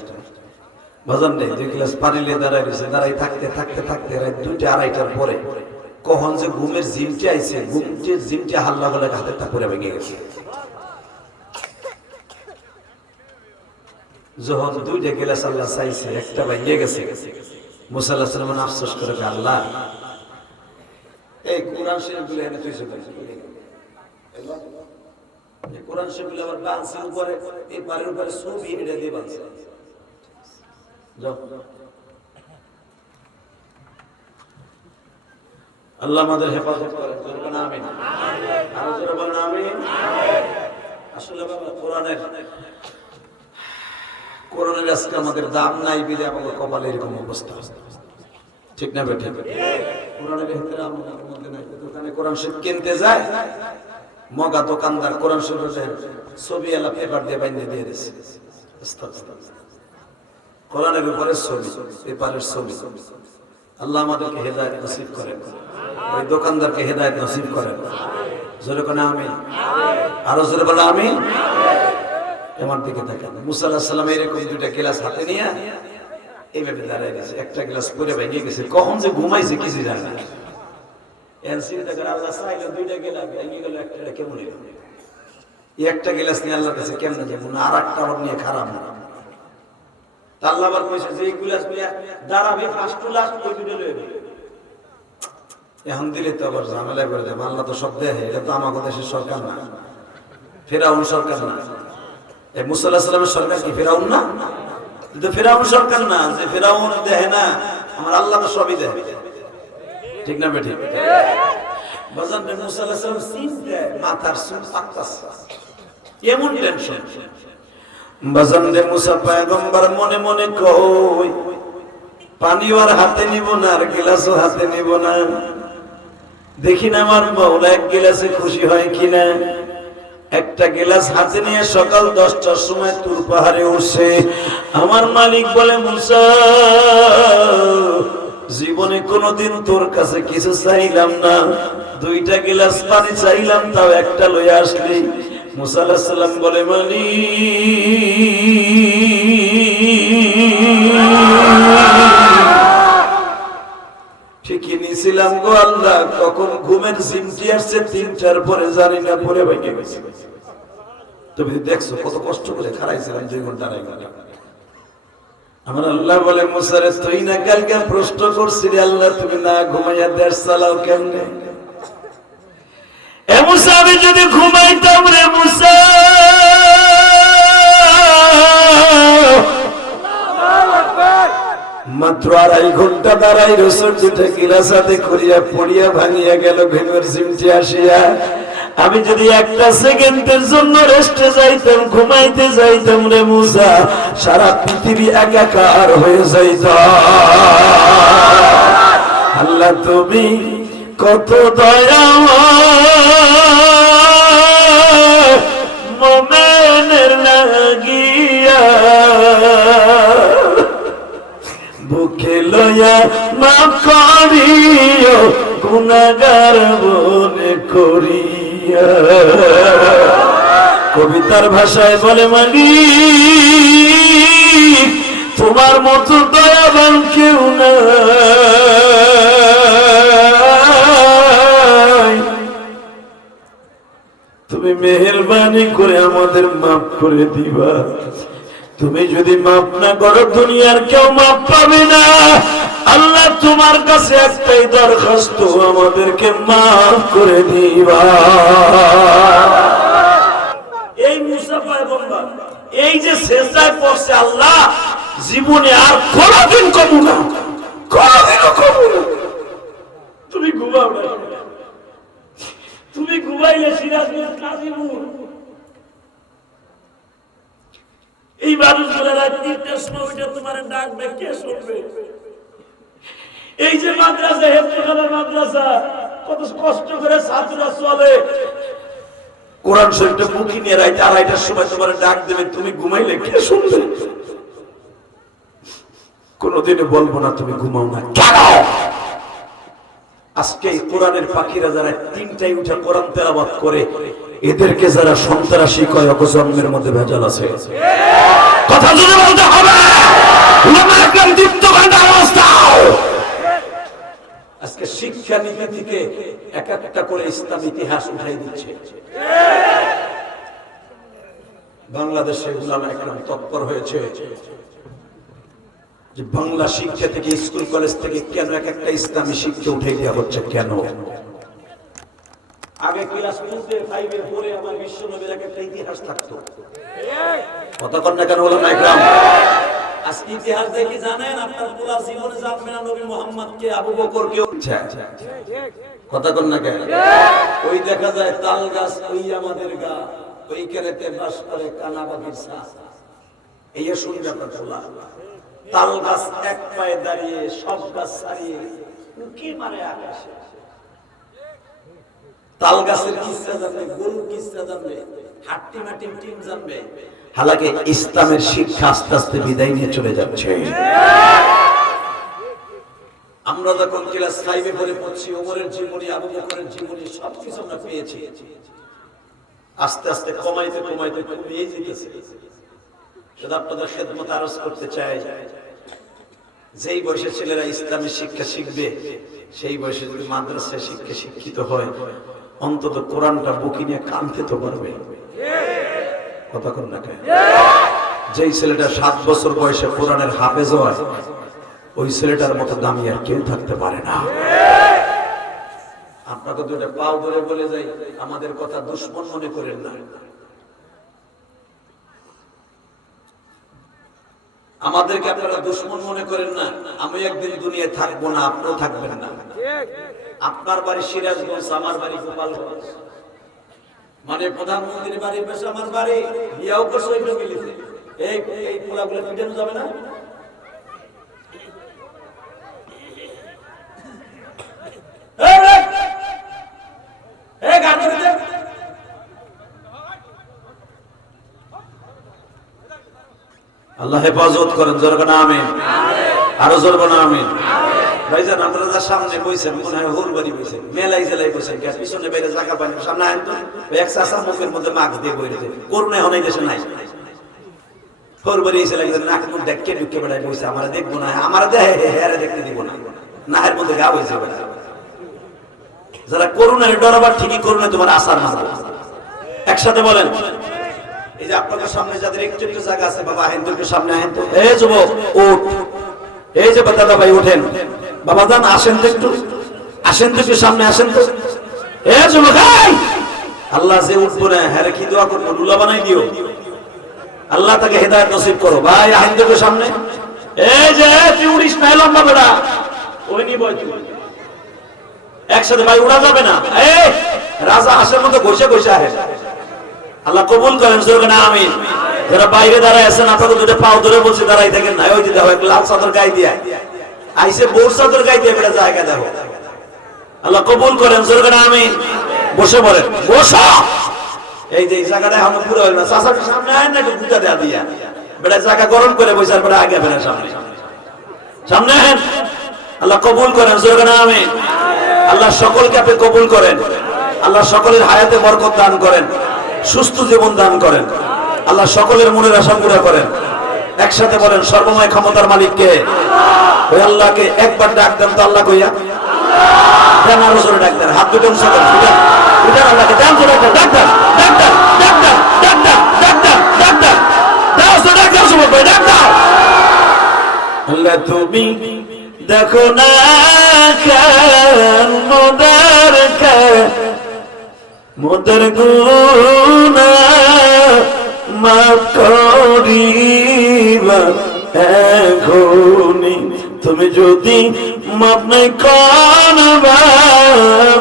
ভজন নেই। 2 গ্লাস পানি নিয়ে দাঁড়াই রয়েছে। দাঁড়াই থাকতে থাকতে থাকতে রাত 2টা 2:30টার পরে কখন যে ঘুমের জিমটি আইছে, ঘুমের জিমটি হাল্লা বলে হাতেরটা পরে ভেঙে গেছে। যখন 2টা গ্লাস আল্লাহ চাইছে, একটা ভেঙে গেছে। মুসা আলাইহিস সালাম আফসোস করে, আল্লাহ এই কোরআন শরীফগুলো এনে তুই এই কোরআন শরীফগুলো আবার বাঁশের উপরে, এই পারের উপরে ছবি এঁটে দিয়ে বাঁধছে। আল্লাহ আমাদের হেফাজত করে। আমিন। আরো জোরে বলেন আমিন। আসলে বাবা কোরআনের আজকে আমাদের দাম নাই বিলে আমাদের কপালে এরকম অবস্থা, ঠিক না বেঠিক? কোরআনের ইহতিরাম আমাদের মধ্যে নাই। দোকানে কোরআন শরীফ কিনতে যায়, মগা দোকানদার কোরআন শরীফের ছবি এলা পেপার দিয়ে বাইন্ধে দিয়ে দিয়েছে। কোরআনের উপরে ছবি, পেপারের ছবি। আল্লাহ আমাদেরকে হেদায়েত নসিব করেন, ওই দোকানদারকে হেদায়েত নসিব করেন। জোরে কোন আমিন। আরো জোরে বলো আমিন। আমার দিকে তাকান। মুসা আলাইহিস সালাম এরকম 2টা গ্লাস হাতে নিয়ে এইভাবে দাঁড়ায় গেছে। একটা গ্লাস পরে ভেঙে গেছে, কখন যে ঘুমাইছে কিছু জানে না। এনসিটা করে আল্লাহ চাইলো 2টা গ্লাস ভেঙে গেল, একটা কেমন হলো? এই একটা গ্লাস নিয়ে আল্লাহর কাছে কেমনে যাবো না, আর একটা আবার নিয়ে খারাপ না। আল্লাহ আবার কইছে যে এই গ্লাস নিয়ে দাঁড়াবে 5 লাখ ওই 2টা লইবে। এখন দিলে তো আবার ঝামেলা করে যাবে। আল্লাহ তো সব দেখে, এটা তো আমাদের দেশের সরকার না, ফেরাউন সরকার না। এই মুসা আলাইহিস সালামের সরকার কি ফিরাউন না? কিন্তু ফিরাউন সরকার না, যে ফিরাউন দেখে না আমার আল্লাহ তো সবই দেখে, ঠিক না বেঠিক? বাজান মুসা আলাইহিস সালাম চিন্তা মাথার চুল পাকতাছে, এমন টেনশন। বাজান মুসা পয়গম্বর মনে মনে কই পানি আর হাতে নিব না, আর গ্লাসও হাতে নিব না, দেখি না আমার মাওলা এক গ্লাসে খুশি হয় কিনা। একটা গ্লাস হাতে নিয়ে সকাল 10টার সময় তুর পাহাড়ে উঠছে। আমার মালিক বলে, মুসা জীবনে কোনোদিন তোর কাছে কিছু চাইলাম না, 2টা গ্লাস পানি চাইলাম, তাও একটা লয়ে আসলি। মুসা আলাইহিস সালাম বলে, ঠিকই নিয়েছিলাম গো আল্লাহ, কখন ঘুমের সিমটি আসছে 3টার পরে জানি না, পরে ভেঙে গেছে। তুমি দেখছো কত কষ্ট করে খারাইছিলাম 2 ঘন্টা 2.5 ঘন্টা। আমার আল্লাহ বলে, মুসা রে তুই না কালকে প্রশ্ন করছিলি আল্লাহ তুমি না ঘুমাইয়া দেশ চালাও কেমনে? এ মুসা আমি যদি ঘুমাইতাম রে মুসা, মাত্র 2.5 ঘন্টা দাঁড়াই রসুন 2টা গিলাস হাতে করিয়া পড়িয়া ভাঙিয়া গেল ঘুমের সিমটি আসিয়া। আমি যদি 1টা সেকেন্ডের জন্য রেস্টে যাইতাম, ঘুমাইতে যাইতাম রে মুসা, সারা পৃথিবী একাকার হয়ে যাইত। আল্লাহ তুমি কত দয়াময়, মোমেনের লাগিয়া বুকে লয়া মাফ করিও, গুনাহগার মনে করিয়া। কবিতার ভাষায় বলে, মালিক তোমার মতো দয়াবান কেউ নাই, তুমি মেহেরবানি করে আমাদের মাফ করে দিবা। তুমি যদি মাফ না করো দুনিয়ার কেউ মাফ পাবে না। আল্লাহ তোমার কাছে একটাই দরখাস্ত, আমাদেরকে মাফ করে দিবা। এই মুসা পয়গম্বর এই যে সেজদায় পড়ছে, আল্লাহ জীবনে আর কোনদিন কমু না, কোনদিনও কমু না। তুমি ঘুমাও না, তুমি ঘুমাইলে সিরাজগঞ্জ কাজীপুর এই মানুষগুলো রাত 3টার সময় তোমার ডাকবে, কে শুনবে? এই যে মাদ্রাসা, হেফজখানার মাদ্রাসা, কত কষ্ট করে ছাত্ররা চলে, কোরআন শরীফটা মুখে নিয়ে রাত 2:30টার সময় তোমার ডাক দেবে, তুমি ঘুমাইলে কে শুনবে? কোনদিনও বলবো না তুমি ঘুমাও না। কেন? আজকে এই কোরআনের পাখিরা যারা 3টায় উঠে কোরআন তেলাওয়াত করে, এদেরকে যারা সন্ত্রাসী কয়, জন্মের মধ্যে ভেজাল আছে। কথা যদি বলতে হবে, আজকে শিক্ষা নীতি থেকে এক একটা করে ইসলাম ইতিহাস উঠাই দিচ্ছে। বাংলাদেশে উলামা একরাম তৎপর হয়েছে যে বাংলা শিক্ষা থেকে, স্কুল কলেজ থেকে কেন এক একটা ইসলামী শিক্ষা উঠে দেওয়া হচ্ছে। কেন? আগে ক্লাস 4-5 পরে আমার বিশ্বনবীর একটা ইতিহাস থাকতো, কথা কন না কেন উলামা একরাম? আজকে ইতিহাস দেখি জানেন, আপনার পুরো জীবনে জানবেন না নবী মুহাম্মদ কে, আবু বকর কে। কথা কন না কেন? ওই দেখা যায় তাল গাছ, ওই আমাদের গা, ওই কেরেতে বাস করে কানাবাগির ছা, এই শুনবে আপনার খোলা। তাল গাছ এক পায়ে দাঁড়িয়ে, সব গাছ ছাড়িয়ে উকি মারে আকাশে। তাল গাছের কিসা জানবে, গরুর কিসা জানবে, হাট্টি মাটির টিম জানবে। হালাকে ইসলামের শিক্ষা আস্তে আস্তে বিদায় নিয়ে চলে যাচ্ছে। আমরা যখন ক্লাস 5-এ পড়ে পড়ছি, ওমরের জীবনী, আবু বকরের জীবনী সবকিছু আমরা পেয়েছি। আস্তে আস্তে কমাইতে কমাইতে কমিয়ে যেতেছে। শুধু আপনাদের খেদমত আরজ করতে চাই, যেই বয়সে ছেলেরা ইসলামের শিক্ষা শিখবে, সেই বয়সে যদি মাদ্রাসায় শিক্ষা শিক্ষিত হয়, অন্তত কোরআনটা বুকে নিয়ে কাঁদতে তো পারবে। কথা কন না কেন? যেই ছেলেটা 7 বছর বয়সে কোরআনের হাফেজ হয়, ওই ছেলেটার মতো দামি আর কেউ থাকতে পারে না। আপনাকে দুটো পাও ধরে বলে যাই, আমাদের কথা দুশ্মন মনে করেন না। আমাদেরকে আপনারা দুশমন মনে করেন না। আমি একদিন দুনিয়ায় থাকবো না, আপনিও থাকবেন না। আপনার বাড়ি সিরাজগঞ্জ, আমার বাড়ি গোপালগঞ্জ, মানে প্রধানমন্ত্রীর বাড়ির পাশে আমার বাড়ি, বিয়াও করছে ওই ফ্যামিলিতে। এই পোলাগুলো পিটানো যাবে না? আল্লাহ হেফাজত করেন, জোরে বলেন আমিন। আরো জোরে বলেন আমিন। ভাইজান আপনারা যার সামনে বইছেন মনে হয় হুলবাড়ি বইছেন, মেলাই জেলাই বইছেন, পিছনে বাইরে জায়গা পানি সামনে আইন তো এক চাষা মুখের মধ্যে মাস্ক দিয়ে বইছে। করুন এখন এই দেশে নাই, হুলবাড়ি এসে লাগে নাক মুখ দেখে ঢুকে বেড়ায় বইছে। আমরা দেখবো না, আমার দেহে হেরে দেখতে দিব না, নাহের মধ্যে গা বইছে। যারা করুণের ডরাবার ঠিকই করুণে তোমার আসার মারবো। একসাথে বলেন, এই যে আপনাদের সামনে যাদের একটু একটু জায়গা আছে, বাবা আহেন তো একটু সামনে আহেন তো। এই যুবক উঠ, এই যে দাদা ভাই উঠেন, বাবা যান আসেন তো একটু, আসেন তো একটু সামনে আসেন তো। এই যুবক, আল্লাহ যে উঠবো না হ্যাঁ কি দোয়া করবো, লুলা বানাই দিও, আল্লাহ তাকে হেদায়েত নসিব করো। ভাই আহেন তো একটু সামনে। এই যে তুই উড়িস নাই লম্বা বেড়া, ওই নি বই তুই একসাথে ভাই উড়া যাবে না। এই রাজা হাঁসের মতো ঘষে ঘষে আহে। আল্লাহ কবুল করেন, জোরে না আমিন। যারা বাইরে দাঁড়ায় আছেন আপনাকে দুটো পাও ধরে বলছে দাঁড়াই থাকেন না, ওই দিতে হবে লাল চাদর গায়ে দিয়ে আইসে বোর চাদর গায়ে দিয়ে বেটা জায়গা দেখো। আল্লাহ কবুল করেন, জোরে না আমিন। বসে পড়েন, বসা। এই যে জায়গাটা এখন পুরো হইল না, চাচার সামনে আয় না একটু গুটা দেয়া দিয়া বেটা জায়গা গরম করে বসার পরে আগে বেড়ে সামনে সামনে আহেন। আল্লাহ কবুল করেন, জোরে না আমিন। আল্লাহ সকলকে আপনি কবুল করেন, আল্লাহ সকলের হায়াতে বরকত দান করেন, সুস্থ জীবন দান করেন, আল্লাহ সকলের মনের আশা পুরা করেন। একসাথে বলেন, সর্বময় ক্ষমতার মালিক কে? ওই আল্লাহকে একবার ডাক দেন তো, আল্লাহ কইয়া দেন, আরো জোরে ডাক দেন, হাত দুটো উঁচু করেন, আল্লাহকে দেন জোরে ডাক দেন, ডাক দেন, ডাক দেন, ডাক দেন, ডাক দেন, ডাক দেন, দাও জোরে ডাক দাও, যুবক ভাই ডাক দাও। আল্লাহ তুমি দেখো না কেন মোদের গুনাহ মাফ করিবা এখনি, তুমি যদি মাফ নাই করবা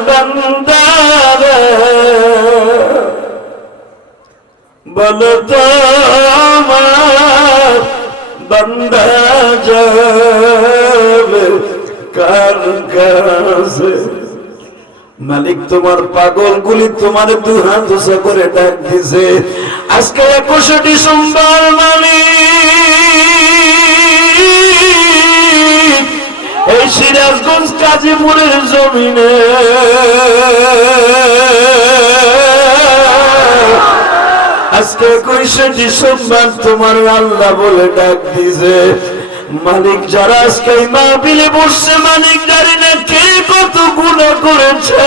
বান্দারে, বলো তো আমার বান্দা যাবে কার কাছে? মালিক তোমার পাগল গুলি তোমার দু হাত উঁচা করে ডাক দিছে। আজকে 21 ডিসেম্বর মালিক এই সিরাজগঞ্জ কাজীপুরের জমিনে আজকে 21 ডিসেম্বর তোমার আল্লাহ বলে ডাক দিছে। মালিক যারা আজকে মাহফিলে বসছে, মালিক জানি না কে কত গুনাহ করেছে,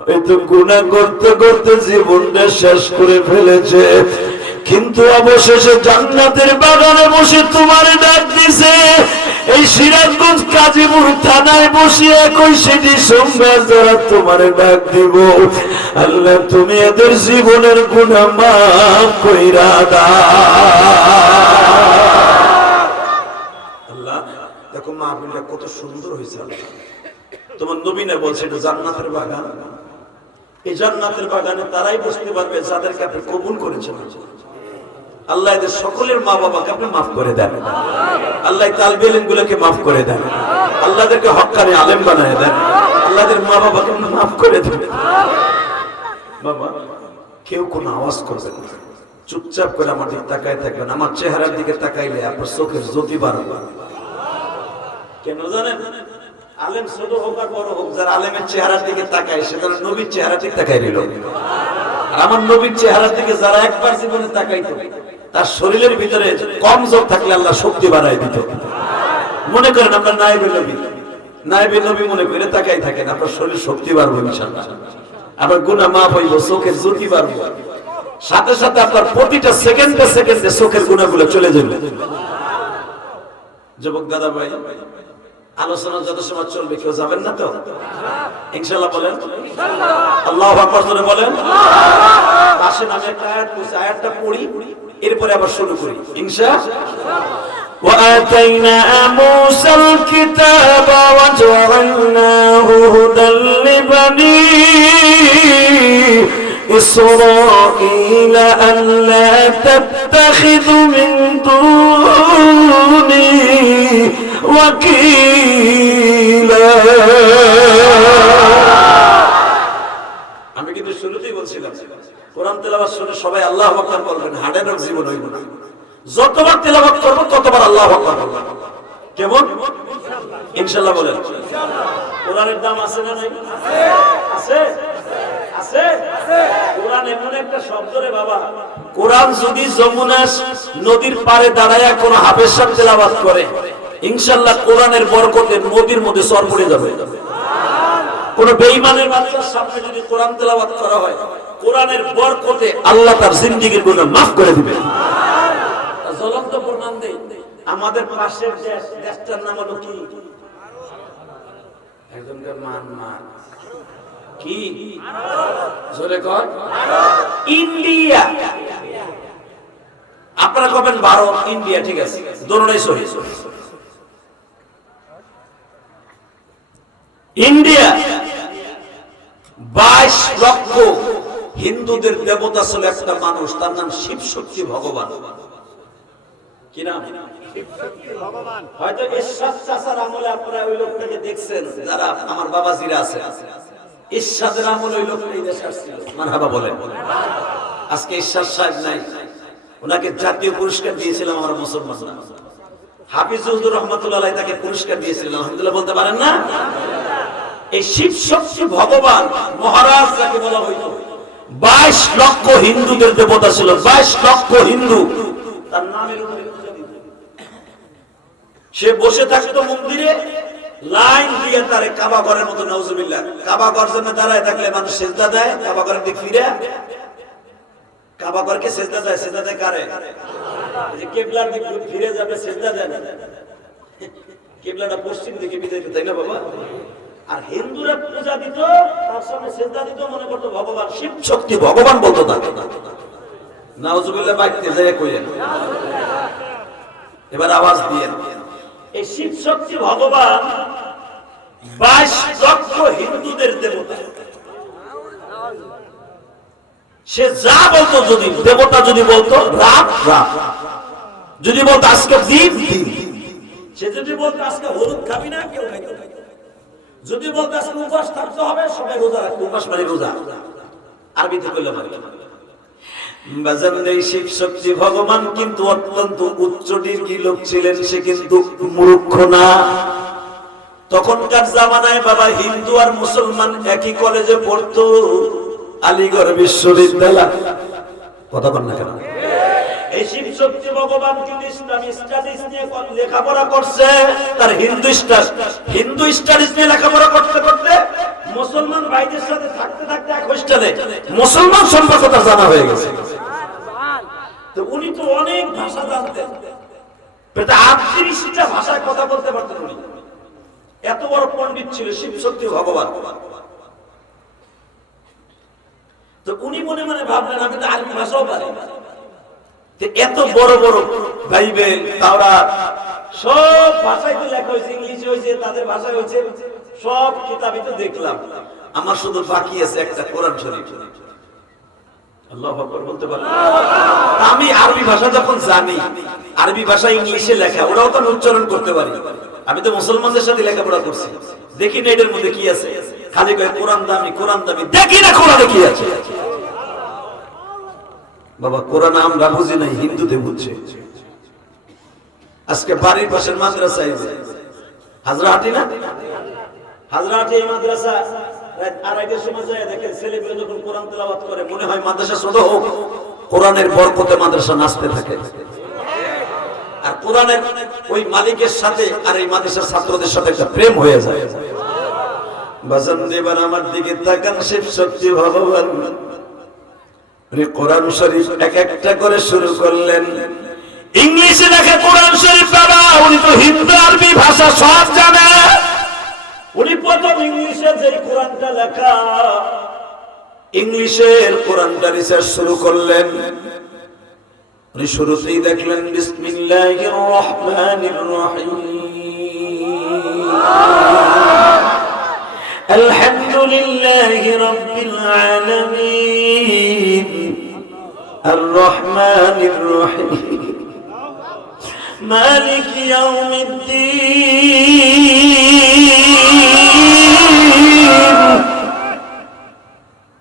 হয়তো গুনাহ করতে করতে জীবনটা শেষ করে ফেলেছে, কিন্তু অবশেষে জান্নাতের বাগানে বসে তোমার ডাক দিছে। এই সিরাজগঞ্জ কাজীপুর থানায় বসে 21 ডিসেম্বর যারা তোমার ডাক দিব, আল্লাহ তুমি এদের জীবনের গুনাহ মাফ কইরা দাও। আল্লাহ দেখো মাহফিলটা কত সুন্দর হয়েছে, তোমার নবী না বলছে এটা জান্নাতের বাগান। এই জান্নাতের বাগানে তারাই বসতে পারবে যাদেরকে আপনি কবুল করেছেন। আল্লাহ এদের সকলের মা বাবাকে আপনি মাফ করে দেন, আল্লাহ তালিবে ইলম গুলোকে মাফ করে দেন, আল্লাহদেরকে হক্কানি আলেম বানায় দেন, আল্লাহদের মা বাবাকে মাফ করে দেন। বাবা কেউ কোনো আওয়াজ করবে না, চুপচাপ করে আমার দিকে তাকায় থাকবেন। আমার চেহারার দিকে তাকাইলে আপনার চোখের জ্যোতি বাড়বে। কেন জানেন? আলেম ছোট হোক আর বড় হোক, যারা আলেমের চেহারার দিকে তাকায় সে তারা নবীর চেহারা ঠিক তাকাই দিল। আর আমার নবীর চেহারার দিকে যারা একবার জীবনে তাকাইতো, তার শরীরের ভিতরে কম জোর থাকলে আল্লাহ শক্তি বাড়াই দিত। মনে করেন আমরা নায়েবে নবী, নায়েবে নবী মনে করে তাকাই থাকেন, আপনার শরীর শক্তি বাড়বে ইনশাআল্লাহ, আপনার গুনাহ মাফ হইব, চোখের জ্যোতি বাড়বে, সাথে সাথে আপনার প্রতিটা সেকেন্ডে সেকেন্ডে চোখের গুনাহগুলো চলে যাবে। যুবক দাদা ভাই, আলোচনা যত সময় চলবে কেউ যাবেন না তো ইনশাআল্লাহ? বলেন আল্লাহু আকবার, বলেন। আসেন আমি একটা আয়াত পড়ছি, আয়াতটা পড়ি, এরপরে আবার শুরু করি ইনশাআল্লাহ। وآتينا موسى الكتاب وجعلناه هدى لبني إسرائيل ألا تتخذوا من دوني وكيلا। আমি কিন্তু শুরুতেই বলছিলাম কোরআন তেলাওয়াত শুনে সবাই আল্লাহু আকবার বলবেন, হার্টের জীবন হইব না। যতবার তেলাওয়াত করব ততবার আল্লাহু আকবার বলবেন। কেমন? ইনশাআল্লাহ বলেন। কোরআনের দাম আছে না নাই? আছে আছে আছে। কোরআন এমন একটা শব্দ রে বাবা, কোরআন যদি যমুনা নদীর পাড়ে দাঁড়ায়া কোন হাফেজ সাহেব তেলাওয়াত করে, ইনশাআল্লাহ কোরআনের বরকতে নদীর মধ্যে সর পড়ে যাবে। কোন বেঈমানের বাচ্চার সামনে যদি কোরআন তেলাওয়াত করা হয়, কোরআনের বরকতে আল্লাহ তার জিন্দেগীর গুনাহ মাফ করে দিবেন। জ্বলন্ত প্রমাণ দেই, আমাদের পাশের দেশটার নাম হলো কি? একজনকে মান কি জোরে কর, ইন্ডিয়া। আপনারা কবেন ভারত, ইন্ডিয়া, ঠিক আছে, দোনোটাই সহি। ইন্ডিয়া 22 লক্ষ হিন্দুদের দেবতা ছিল একটা মানুষ, তার নাম শিব শক্তি ভগবান। কি নাম? হয়তো ঈশ্বর চাচার আমলে আপনারা ওই লোকটাকে দেখছেন, যারা আমার বাবাজিরা আছে, ঈশ্বরের আমলে ওই লোকটা এই দেশে আসছিল। মারহাবা বলেন। আজকে ঈশ্বর সাহেব নাই, ওনাকে জাতীয় পুরস্কার দিয়েছিলাম আমরা মুসলমানরা। হাফিজুর রহমাতুল্লাহ আলাইহি তাকে পুরস্কার দিয়েছিলেন, আলহামদুলিল্লাহ বলতে পারেন না? এই শিব শক্তি ভগবান মহারাজ যাকে বলা হইতো, 22 লক্ষ হিন্দুদের দেবতা ছিল, 22 লক্ষ হিন্দু তার নামের উপরে পূজা দিত। সে বসে থাকতো মন্দিরে, লাইন দিয়ে তারে কাবা ঘরের মতো, নাউজুবিল্লাহ, কাবা ঘর জন্য দাঁড়ায় থাকলে মানুষ সিজদা দেয়, কাবা ঘরের দিকে ফিরে, কাবা ঘরকে সিজদা দেয়। সিজদা দেয় কারে? যে কিবলার দিকে ফিরে যাবে সিজদা দেয় না, কিবলাটা পশ্চিম দিকে বিদায়, তাই না বাবা? আর হিন্দুরা পূজা দিত, তার সামনে সিজদা দিত, মনে করতো ভগবান শিব শক্তি ভগবান বলতো তাকে। নাউজুবিল্লাহ বাইতে যায় কইেন, এবার আওয়াজ দিয়েন। এই শিব শক্তি ভগবান 22 লক্ষ হিন্দুদের দেবতা। সে যা বলতো, যদি দেবতা যদি বলতো রাত রাত, যদি বলতো আজকে দিন দিন, সে যদি বলতো আজকে হলুদ খাবি না, কেউ খাইতো না, যদি বলতো আজকে উপবাস থাকতে হবে, সবাই রোজা রাখতো। উপবাস মানে রোজা, আরবিতে কইলে মানে বাজানদের শিব শক্তি ভগবান কিন্তু অত্যন্ত উচ্চ ডিগ্রি লোক ছিলেন, সে কিন্তু মূর্খ না। তখনকার জামানায় বাবা হিন্দু আর মুসলমান একই কলেজে পড়তো, আলীগড় বিশ্ববিদ্যালয়। কথা বল না কেন? এই শিব শক্তি ভগবান কিন্তু ইসলামী স্টাডিজ নিয়ে লেখাপড়া করছে, তার হিন্দু স্টাডিজ নিয়ে লেখাপড়া করতে করতে মুসলমান ভাইদের সাথে থাকতে থাকতে এক হোস্টেলে মুসলমান সম্পর্ক তার জানা হয়ে গেছে। তো উনি তো অনেক ভাষা জানতেন, প্রায় 38টা ভাষায় কথা বলতে পারতেন উনি, এত বড় পণ্ডিত ছিল শিব শক্তি ভগবান। তো উনি মনে মনে ভাবলেন আমি তো আরবি ভাষাও পারি, এত বড় বড় বাইবেল, তাওরাত সব ভাষায় তো লেখা হয়েছে, ইংলিশে হয়েছে, তাদের ভাষায় হয়েছে, সব কিতাবই তো দেখলাম, আমার শুধু বাকি আছে একটা কোরআন শরীফ। আল্লাহু আকবার বলতে পারেন? আমি আরবি ভাষা যখন জানি, আরবি ভাষা ইংলিশে লেখা, ওরাও তো উচ্চারণ করতে পারি। আমি তো মুসলমানদের সাথে লেখাপড়া করছি, দেখি না এটার মধ্যে কি আছে, খালি কয় কোরআন দামি, কোরআন দামি, দেখি না কোরআনে কি আছে। বাবা কোরআন আমরা বুঝি নাই, হিন্দুতে বুঝছে। আজকে বাড়ির পাশের মাদ্রাসায় হাজরাহাটি না, হাজরাহাটি এই মাদ্রাসা রাত 2:30টার সময় যায়, দেখেন ছেলেগুলো যখন কোরআন তেলাওয়াত করে মনে হয় মাদ্রাসা ছোট হোক, কোরআনের বরকতে মাদ্রাসা নাচতে থাকে। আর কোরআনের ওই মালিকের সাথে আর এই মাদ্রাসার ছাত্রদের সাথে একটা প্রেম হয়ে যায়। বাজান দেবার আমার দিকে তাকান, শিব শক্তি ভগবান কোরআন শরীফ এক একটা করে শুরু করলেন। ইংলিশে লেখা কোরআন শরীফ, বাবা উনি তো হিন্দু আরবি ভাষা সব জানে। উনি প্রথম ইংলিশে যে কোরআনটা লেখা, ইংলিশের কোরআনটা রিসার্চ শুরু করলেন। উনি শুরুতেই দেখলেন বিসমিল্লাহির রহমানির রহিম, আলহামদুলিল্লাহি রাব্বিল আলামিন, আর রহমানির রহিম, মালিক ইয়াউমিদ্দিন।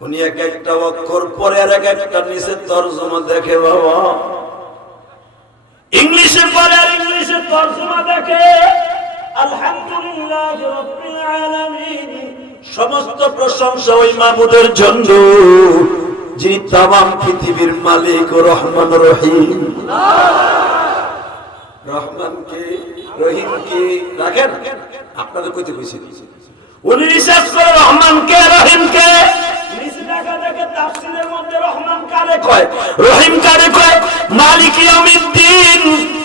উনি এক একটা অক্ষর পরে আর এক একটা নিচে তরজমা দেখে বাবা, ইংলিশে পরে আর ইংলিশে তরজমা দেখে। আলহামদুলিল্লাহি রাব্বিল আলামিন, সমস্ত প্রশংসা ওই মাবুদের জন্য যিনি তামাম পৃথিবীর মালিক ও রহমান রহিম। রহমান কে, রহিম কে রাখেন আপনাদের কইতে কইছি। উনি রিসার্চ করে রহমান কে রহিম কে, নিচে দেখা দেখে তাফসীরের মধ্যে রহমান কারে কয় রহিম কারে কয়। মালিক ইয়াউমিদ্দিন,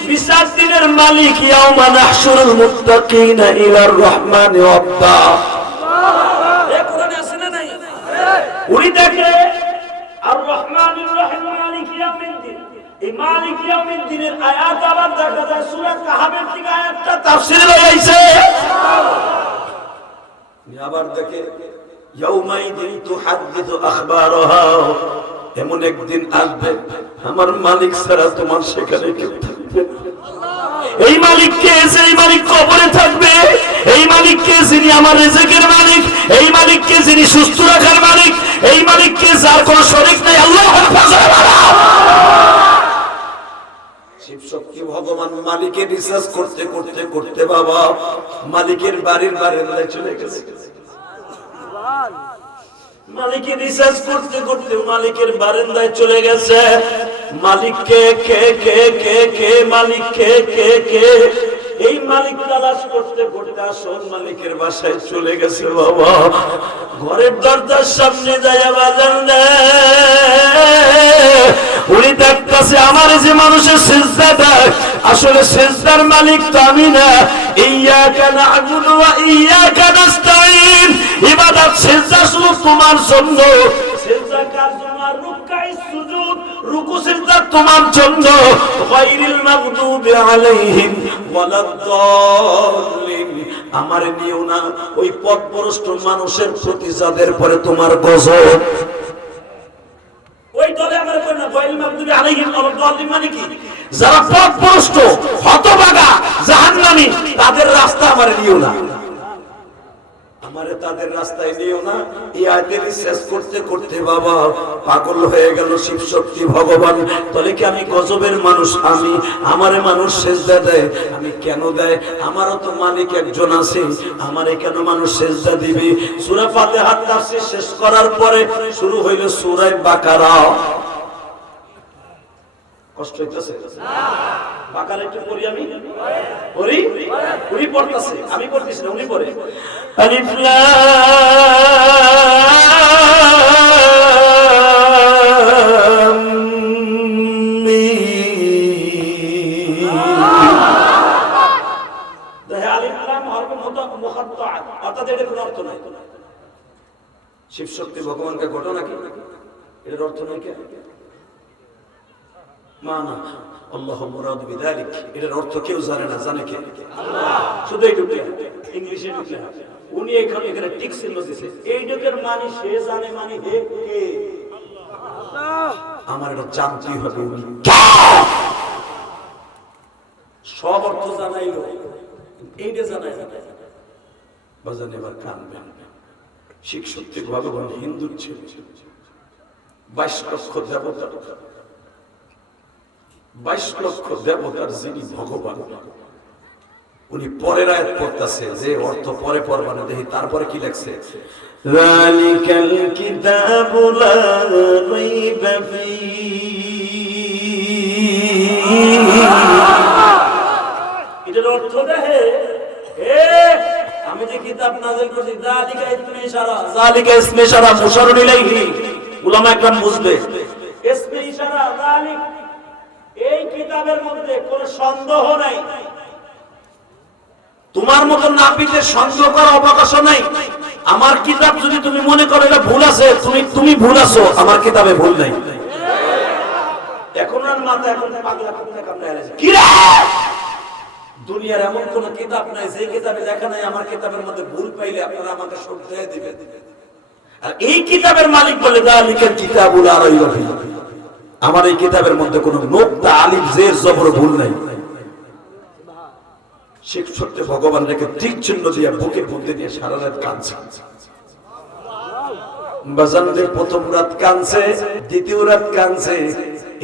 বিচার দিনের মালিক। ইয়াউমা নাহশুরুল মুত্তাকিনা ইলার রহমানি ওয়াফদা। এই কোরআনে আছে না নাই? উনি দেখে আর রহমানির রহিম মালিক ইয়াউমিদ্দিন। এই মালিক ইয়াউমিদ্দিনের আয়াত আবার দেখা যায় সূরা কাহাফের থেকে আয়াতটা তাফসীরে লাগাইছে। আবার দেখে ইয়াউমাইদিন তুহাদ্দিসু আখবারাহা, এমন একদিন আসবে আমার মালিক ছাড়া তোমার সেখানে কেউ থাকবে না। এই মালিক কে? এই মালিক কবরে থাকবে। এই মালিক কে? যিনি আমার রিজিকের মালিক। এই মালিক কে? যিনি সুস্থ রাখার মালিক। এই মালিক কে? যার কোনো শরীক নাই। আল্লাহু আকবার। শিব শক্তি ভগবান মালিকের রিসার্চ করতে করতে করতে বাবা মালিকের বাড়ির বারান্দায় চলে গেছে। মালিকের রিসার্চ করতে করতে মালিকের বারান্দায় চলে গেছে। মালিক কে কে কে কে কে, মালিক কে কে কে। এই মালিক তালাশ করতে করতে আসল মালিকের বাসায় চলে গেছে বাবা। ঘরের দরজার সামনে যায় বাজান উনি দেখতেছে আমার যে মানুষের সিজদা দেয় আসলে সিজদার মালিক তো আমি না। ইয়্যাকা না'বুদু ওয়া ইয়্যাকা নাস্তাঈন, ইবাদত সিজদা শুধু তোমার জন্য। সিজদা কার জন্য? রুকআই সুজুদ, রুকু সিজদা তোমার জন্য। গায়রিল মাগদুবি আলাইহিম ওয়ালাদ-দাল্লিন, আমার নিও না ওই পথভ্রষ্ট মানুষের প্রতি যাদের পরে তোমার গজব। ওই দলে আমার কই না গায়রিল মাগদুবি আলাইহিম ওয়ালাদ-দাল্লিন মানে কি? যারা পথভ্রষ্ট হতভাগা জাহান্নামী তাদের রাস্তা আমার নিও না, আমারে তাদের রাস্তায় নিও না। এই আয়াতের রিসার্চ করতে করতে বাবা পাগল হয়ে গেল শিব শক্তি ভগবান। তাহলে কি আমি গজবের মানুষ? আমি আমারে মানুষ সিজদা দেয়, আমি কেন দেয়? আমারও তো মালিক একজন আছে, আমারে কেন মানুষ সিজদা দিবে? সূরা ফাতিহার তাফসীর শেষ করার পরে শুরু হইল সূরা বাকারা। কষ্ট হইতেছে না? বাকারা একটু পড়ি, আমি পড়ি, উনি পড়তেছে, আমি পড়তেছি না, উনি পড়ে। আলিফ লাম মিম। দেখে আলিফ লাম হরফ মুকাত্তাআত, অর্থাৎ এর কোনো অর্থ নাই। শিব শক্তি ভগবানকে ঘটনা কি এর অর্থ নাই কি? মানা আল্লাহু মুরাদ বিযালিক, এর অর্থ কেউ জানে না, জানে কে? আল্লাহ। শুধু এইটুকু ইংলিশে লিখলে উনি এখানে টিক চিহ্ন দিয়েছে, এইটুকের মানে সে জানে, মানে হে কে? আল্লাহ। আমার এটা জানতেই হবে উনি কে। সব অর্থ জানাইলো, এইটা জানাই জানাই বাজান। এবার কানবেন, শিব শক্তি ভগবান হিন্দুর ছেলে, 22 লক্ষ দেবতা, 22 লক্ষ দেবতার যিনি ভগবান, উনি পরের আয়াত পড়তেছে যে অর্থ পরে পড়বানা দেখি। তারপরে কি লেখছে? যালিকাল কিতাবু লা রাইবা ফীহি। এটার অর্থ দেখে আমি যে কিতাব নাযিল করেছি, যালিকা ইসমে ইশারা, যালিকা ইসমে ইশারা মুশারুন ইলাইহি, উলামা একরাম বুঝবে। ইসমে ইশারা যালিক, এই কিতাবের মধ্যে কোনো সন্দেহ নাই, তোমার মতো নাপিতের সন্দেহ করার অবকাশ নাই। আমার কিতাব যদি তুমি মনে করো এটা ভুল আছে, তুমি ভুল আছো, আমার কিতাবে ভুল নাই। এখন আর মাথা এখন পাগলা পাগলা কামড়ে আছে কি রে? দুনিয়ার এমন কোন কিতাব নাই যে কিতাবে লেখা নাই আমার কিতাবের মধ্যে ভুল পাইলে আপনারা আমাকে শুনতে দিবেন। আর এই কিতাবের মালিক বলে যালিকাল কিতাবুল লা রাইবা ফীহি, আমার এই কিতাবের মধ্যে কোনো নুকতা আলিফ জের জবর ভুল নাই। শেখ সত্যি ভগবান রেখে ঠিক চিহ্ন দিয়ে বুকে বুকে দিয়ে সারা রাত কাঁদছে। বাজানদের প্রথম রাত কাঁদছে, দ্বিতীয় রাত কাঁদছে,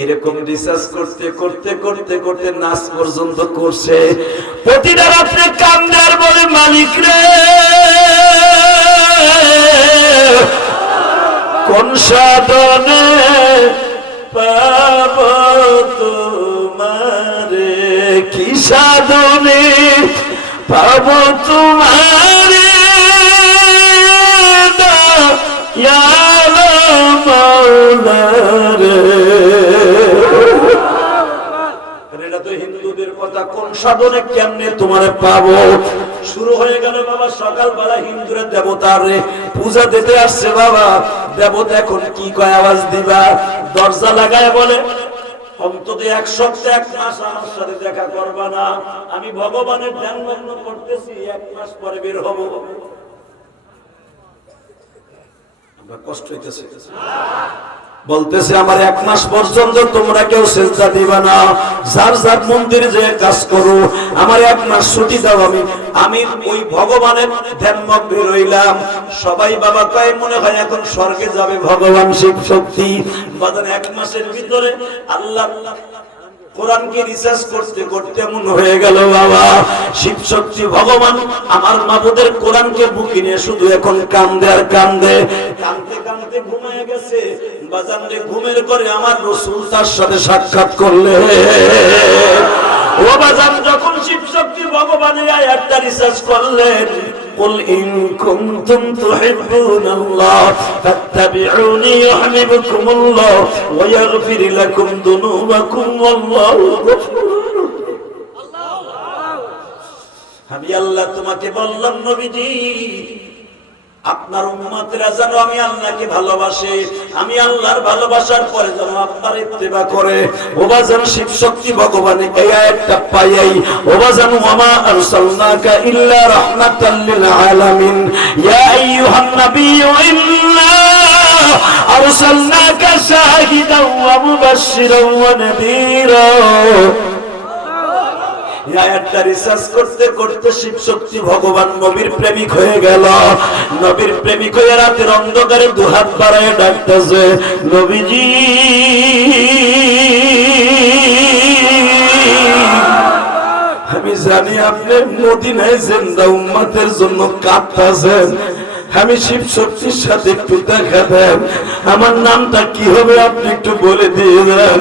এরকম রিসার্চ করতে করতে করতে করতে নাচ পর্যন্ত করছে। প্রতিটা রাত্রে কান্দে আর বলে মালিক রে কোন সাধনে পাব তোমারে, কি সাধনে পাব তোমারে ইয়া মাওলা রে। এটা তো হিন্দুদের কথা, কোন সাধনে কেমনে তোমারে পাবো। শুরু হয়ে গেল বাবা সকালবেলা হিন্দুরা দেবতার পূজা দিতে আসছে। বাবা দেবতা এখন কি কয় আওয়াজ দিবা, দরজা লাগায় বলে অন্তত এক সপ্তাহ এক মাস আমার সাথে দেখা করবা না, আমি ভগবানের ধ্যান মগ্ন করতেছি, এক মাস পরে বের হব। আমরা কষ্ট হইতেছে, বলতেছে আমার এক মাস পর্যন্ত তোমরা কেউ সেজদা দিবা না, যার যার মন্দিরে যে কাজ করো, আমার এক মাস ছুটি দাও, আমি ওই ভগবানের ধ্যান মগ্ন রইলাম। সবাই বাবা কয় মনে হয় এখন স্বর্গে যাবে ভগবান শিব শক্তি। বাজান এক মাসের ভিতরে আল্লাহ কোরআনকে রিসার্চ করতে করতে এমন হয়ে গেল বাবা শিব শক্তি ভগবান আমার মাবুদের কোরআনকে বুকে নিয়ে শুধু এখন কান্দে আর কান্দে, কান্দতে কান্দতে ঘুমিয়ে গেছে। বাজারে ঘুমের করে আমার রাসূল তার সাথে সাক্ষাৎ করলে। ও বাজান যখন শিব শক্তি ভগবানের আয়াতটা রিসার্চ করলেন, قل إن كنتم تحبون الله فاتبعوني يحببكم الله ويغفر لكم ذنوبكم والله غفور। আমি আল্লাহ তোমাকে বললাম নবীজি আপনার উম্মতেরা যেন আমি আল্লাহকে ভালোবাসে, আমি আল্লাহর ভালোবাসার পরে যেন আপনার ইত্তেবা করে। ওবা যেন শিব শক্তি ভগবান এই আয়াতটা পাইয়াই ওবা যেন ওয়ামা আরসালনাকা ইল্লা রাহমাতাল লিল আলামিন ইয়া আইয়ুহান নাবিয়্যু ইন্না আরসালনাকা শাহিদান ওয়া মুবাশশিরান ওয়া নাযীরা। আয়াতটা রিসার্চ করতে করতে শিব শক্তি ভগবান নবীর প্রেমিক হয়ে গেল। নবীর প্রেমিক হয়ে রাতের অন্ধকারে দুহাত বাড়ায় ডাকতেছে নবীজি আমি জানি আপনি মদিনায় জিন্দা উম্মতের জন্য কাঁদতেছেন, আমি শিব শক্তির সাথে একটু দেখা দেন, আমার নামটা কি হবে আপনি একটু বলে দিয়ে দেন।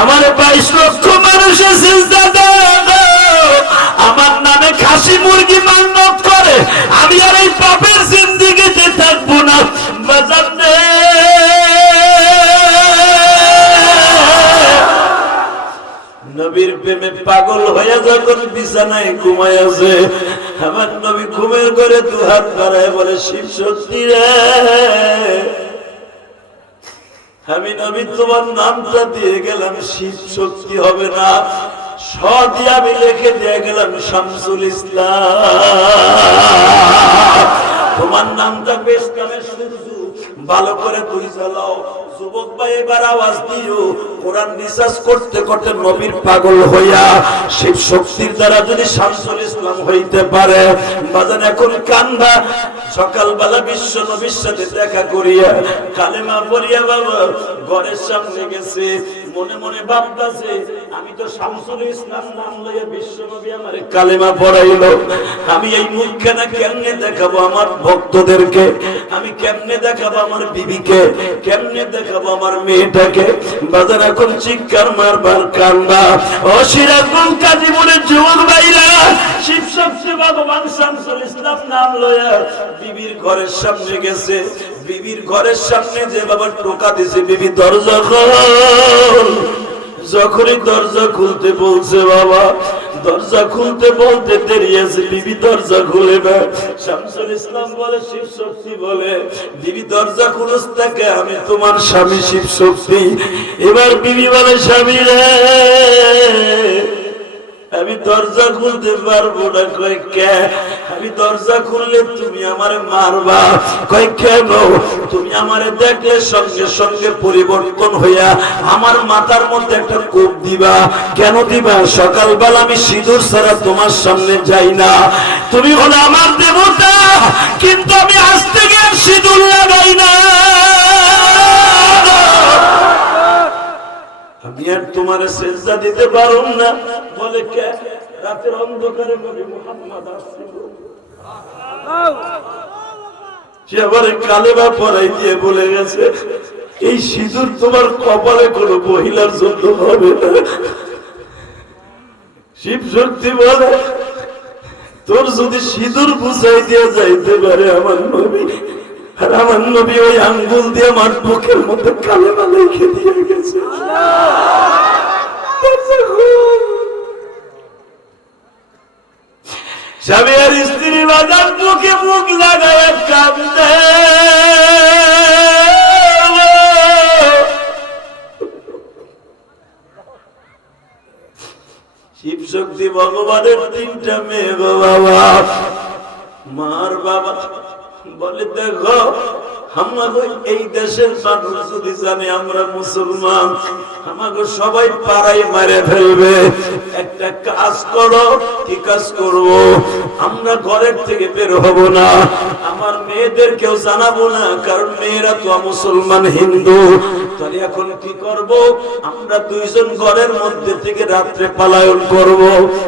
আমার 22 লক্ষ মানুষের সিজদা দেন, আমার নামে খাসি মুরগি মান্নত করে, আমি আর এই পাপের জিন্দেগিতে থাকবো না। বাজার নবীর প্রেমে পাগল হয়ে যখন বিছানায় ঘুমাইয়াছে, আমার নবী ঘুমের ঘরে দুহাত বাড়ায় বলে শিব শক্তি রে আমি নবী তোমার নামটা দিয়ে গেলাম শিব শক্তি হবে না, দিয়ে আমি লিখে দিয়ে গেলাম শামসুল ইসলাম। তোমার নামটা বেশ নামে সূর্য, ভালো করে তুই চালাও। যুবক ভাই এবার আওয়াজ দিও, কোরআন রিসার্চ করতে করতে নবীর পাগল হইয়া শিব শক্তির দ্বারা যদি শামসুল ইসলাম হইতে পারে, বাজান এখন কান্দা সকালবেলা বিশ্ব নবীর সাথে দেখা করিয়া কালেমা পড়িয়া বাবা ঘরের সামনে গেছে, মনে মনে ভাবতাছে আমি তো শামসুল ইসলাম নাম লইয়া বিশ্ব নবী আমারে কালেমা পড়াইলো, আমি এই মুখখানা কেমনে দেখাবো আমার ভক্তদেরকে, আমি কেমনে দেখাবো আমার বিবিকে, কেমনে দেখাবো আমার মেয়েটাকে। বাজার এখন চিৎকার মারবার কান্না। ও সিরাজগঞ্জ কাজীপুরের যুবক ভাইরা, শিব শক্তি ভগবান শামসুল ইসলাম নাম লইয়া বিবির ঘরের সামনে গেছে, বিবির ঘরের সামনে যে বাবা টোকা দিছে, বিবি দরজা খোল। যখনই দরজা খুলতে বলছে বাবা দরজা খুলতে বলতে দেরি আছে, বিবি দরজা খুলে না। শামসুল ইসলাম বলে, শিব শক্তি বলে, বিবি দরজা খুলস তাকে, আমি তোমার স্বামী শিব শক্তি। এবার বিবি বলে, স্বামী রে আমি দরজা খুলতে পারবো না। কয় কে? আমি দরজা খুললে তুমি আমারে মারবা। কয় কেন? তুমি আমারে দেখলে সঙ্গে সঙ্গে পরিবর্তন হইয়া আমার মাথার মধ্যে একটা কোপ দিবা। কেন দিবা? সকালবেলা আমি সিঁদুর ছাড়া তোমার সামনে যাই না। তুমি হলো আমার দেবতা, কিন্তু আমি আজ থেকে আর সিঁদুর লাগাই না। আমি আর তোমার সেজদা দিতে পারুম না। বলে কে? রাতের অন্ধকারে নবী মুহাম্মদ আসছিল, সে আবার কালেমা পড়াই দিয়ে বলে গেছে, এই সিঁদুর তোমার কপালে কোনো মহিলার জন্য হবে না। শিব শক্তি বলে, তোর যদি সিঁদুর বুঝাই দিয়ে যাইতে পারে আমার নবী, আর আমার নবী ওই আঙ্গুল দিয়ে আমার বুকের মধ্যে কালেমা লিখে দিয়ে গেছে। স্বামী আর স্ত্রী বাজার বুকে মুখ লাগায় কাঁদতে। শিব শক্তি ভগবানের 3টা মেয়ে গো বাবা। মার বাবা বলে, দেখো আমাকে এই দেশের মানুষ যদি জানে আমরা মুসলমান, আমাকে সবাই পাড়াই মারে ফেলবে। একটা কাজ করো। কি কাজ করব? আমরা ঘরের থেকে বের হব না, আমার মেয়েদের কেউ জানাবো না, কারণ মেয়েরা তো মুসলমান হিন্দু। তাহলে এখন কি করব? আমরা 2 জন ঘরের মধ্যে থেকে রাত্রে পলায়ন করব।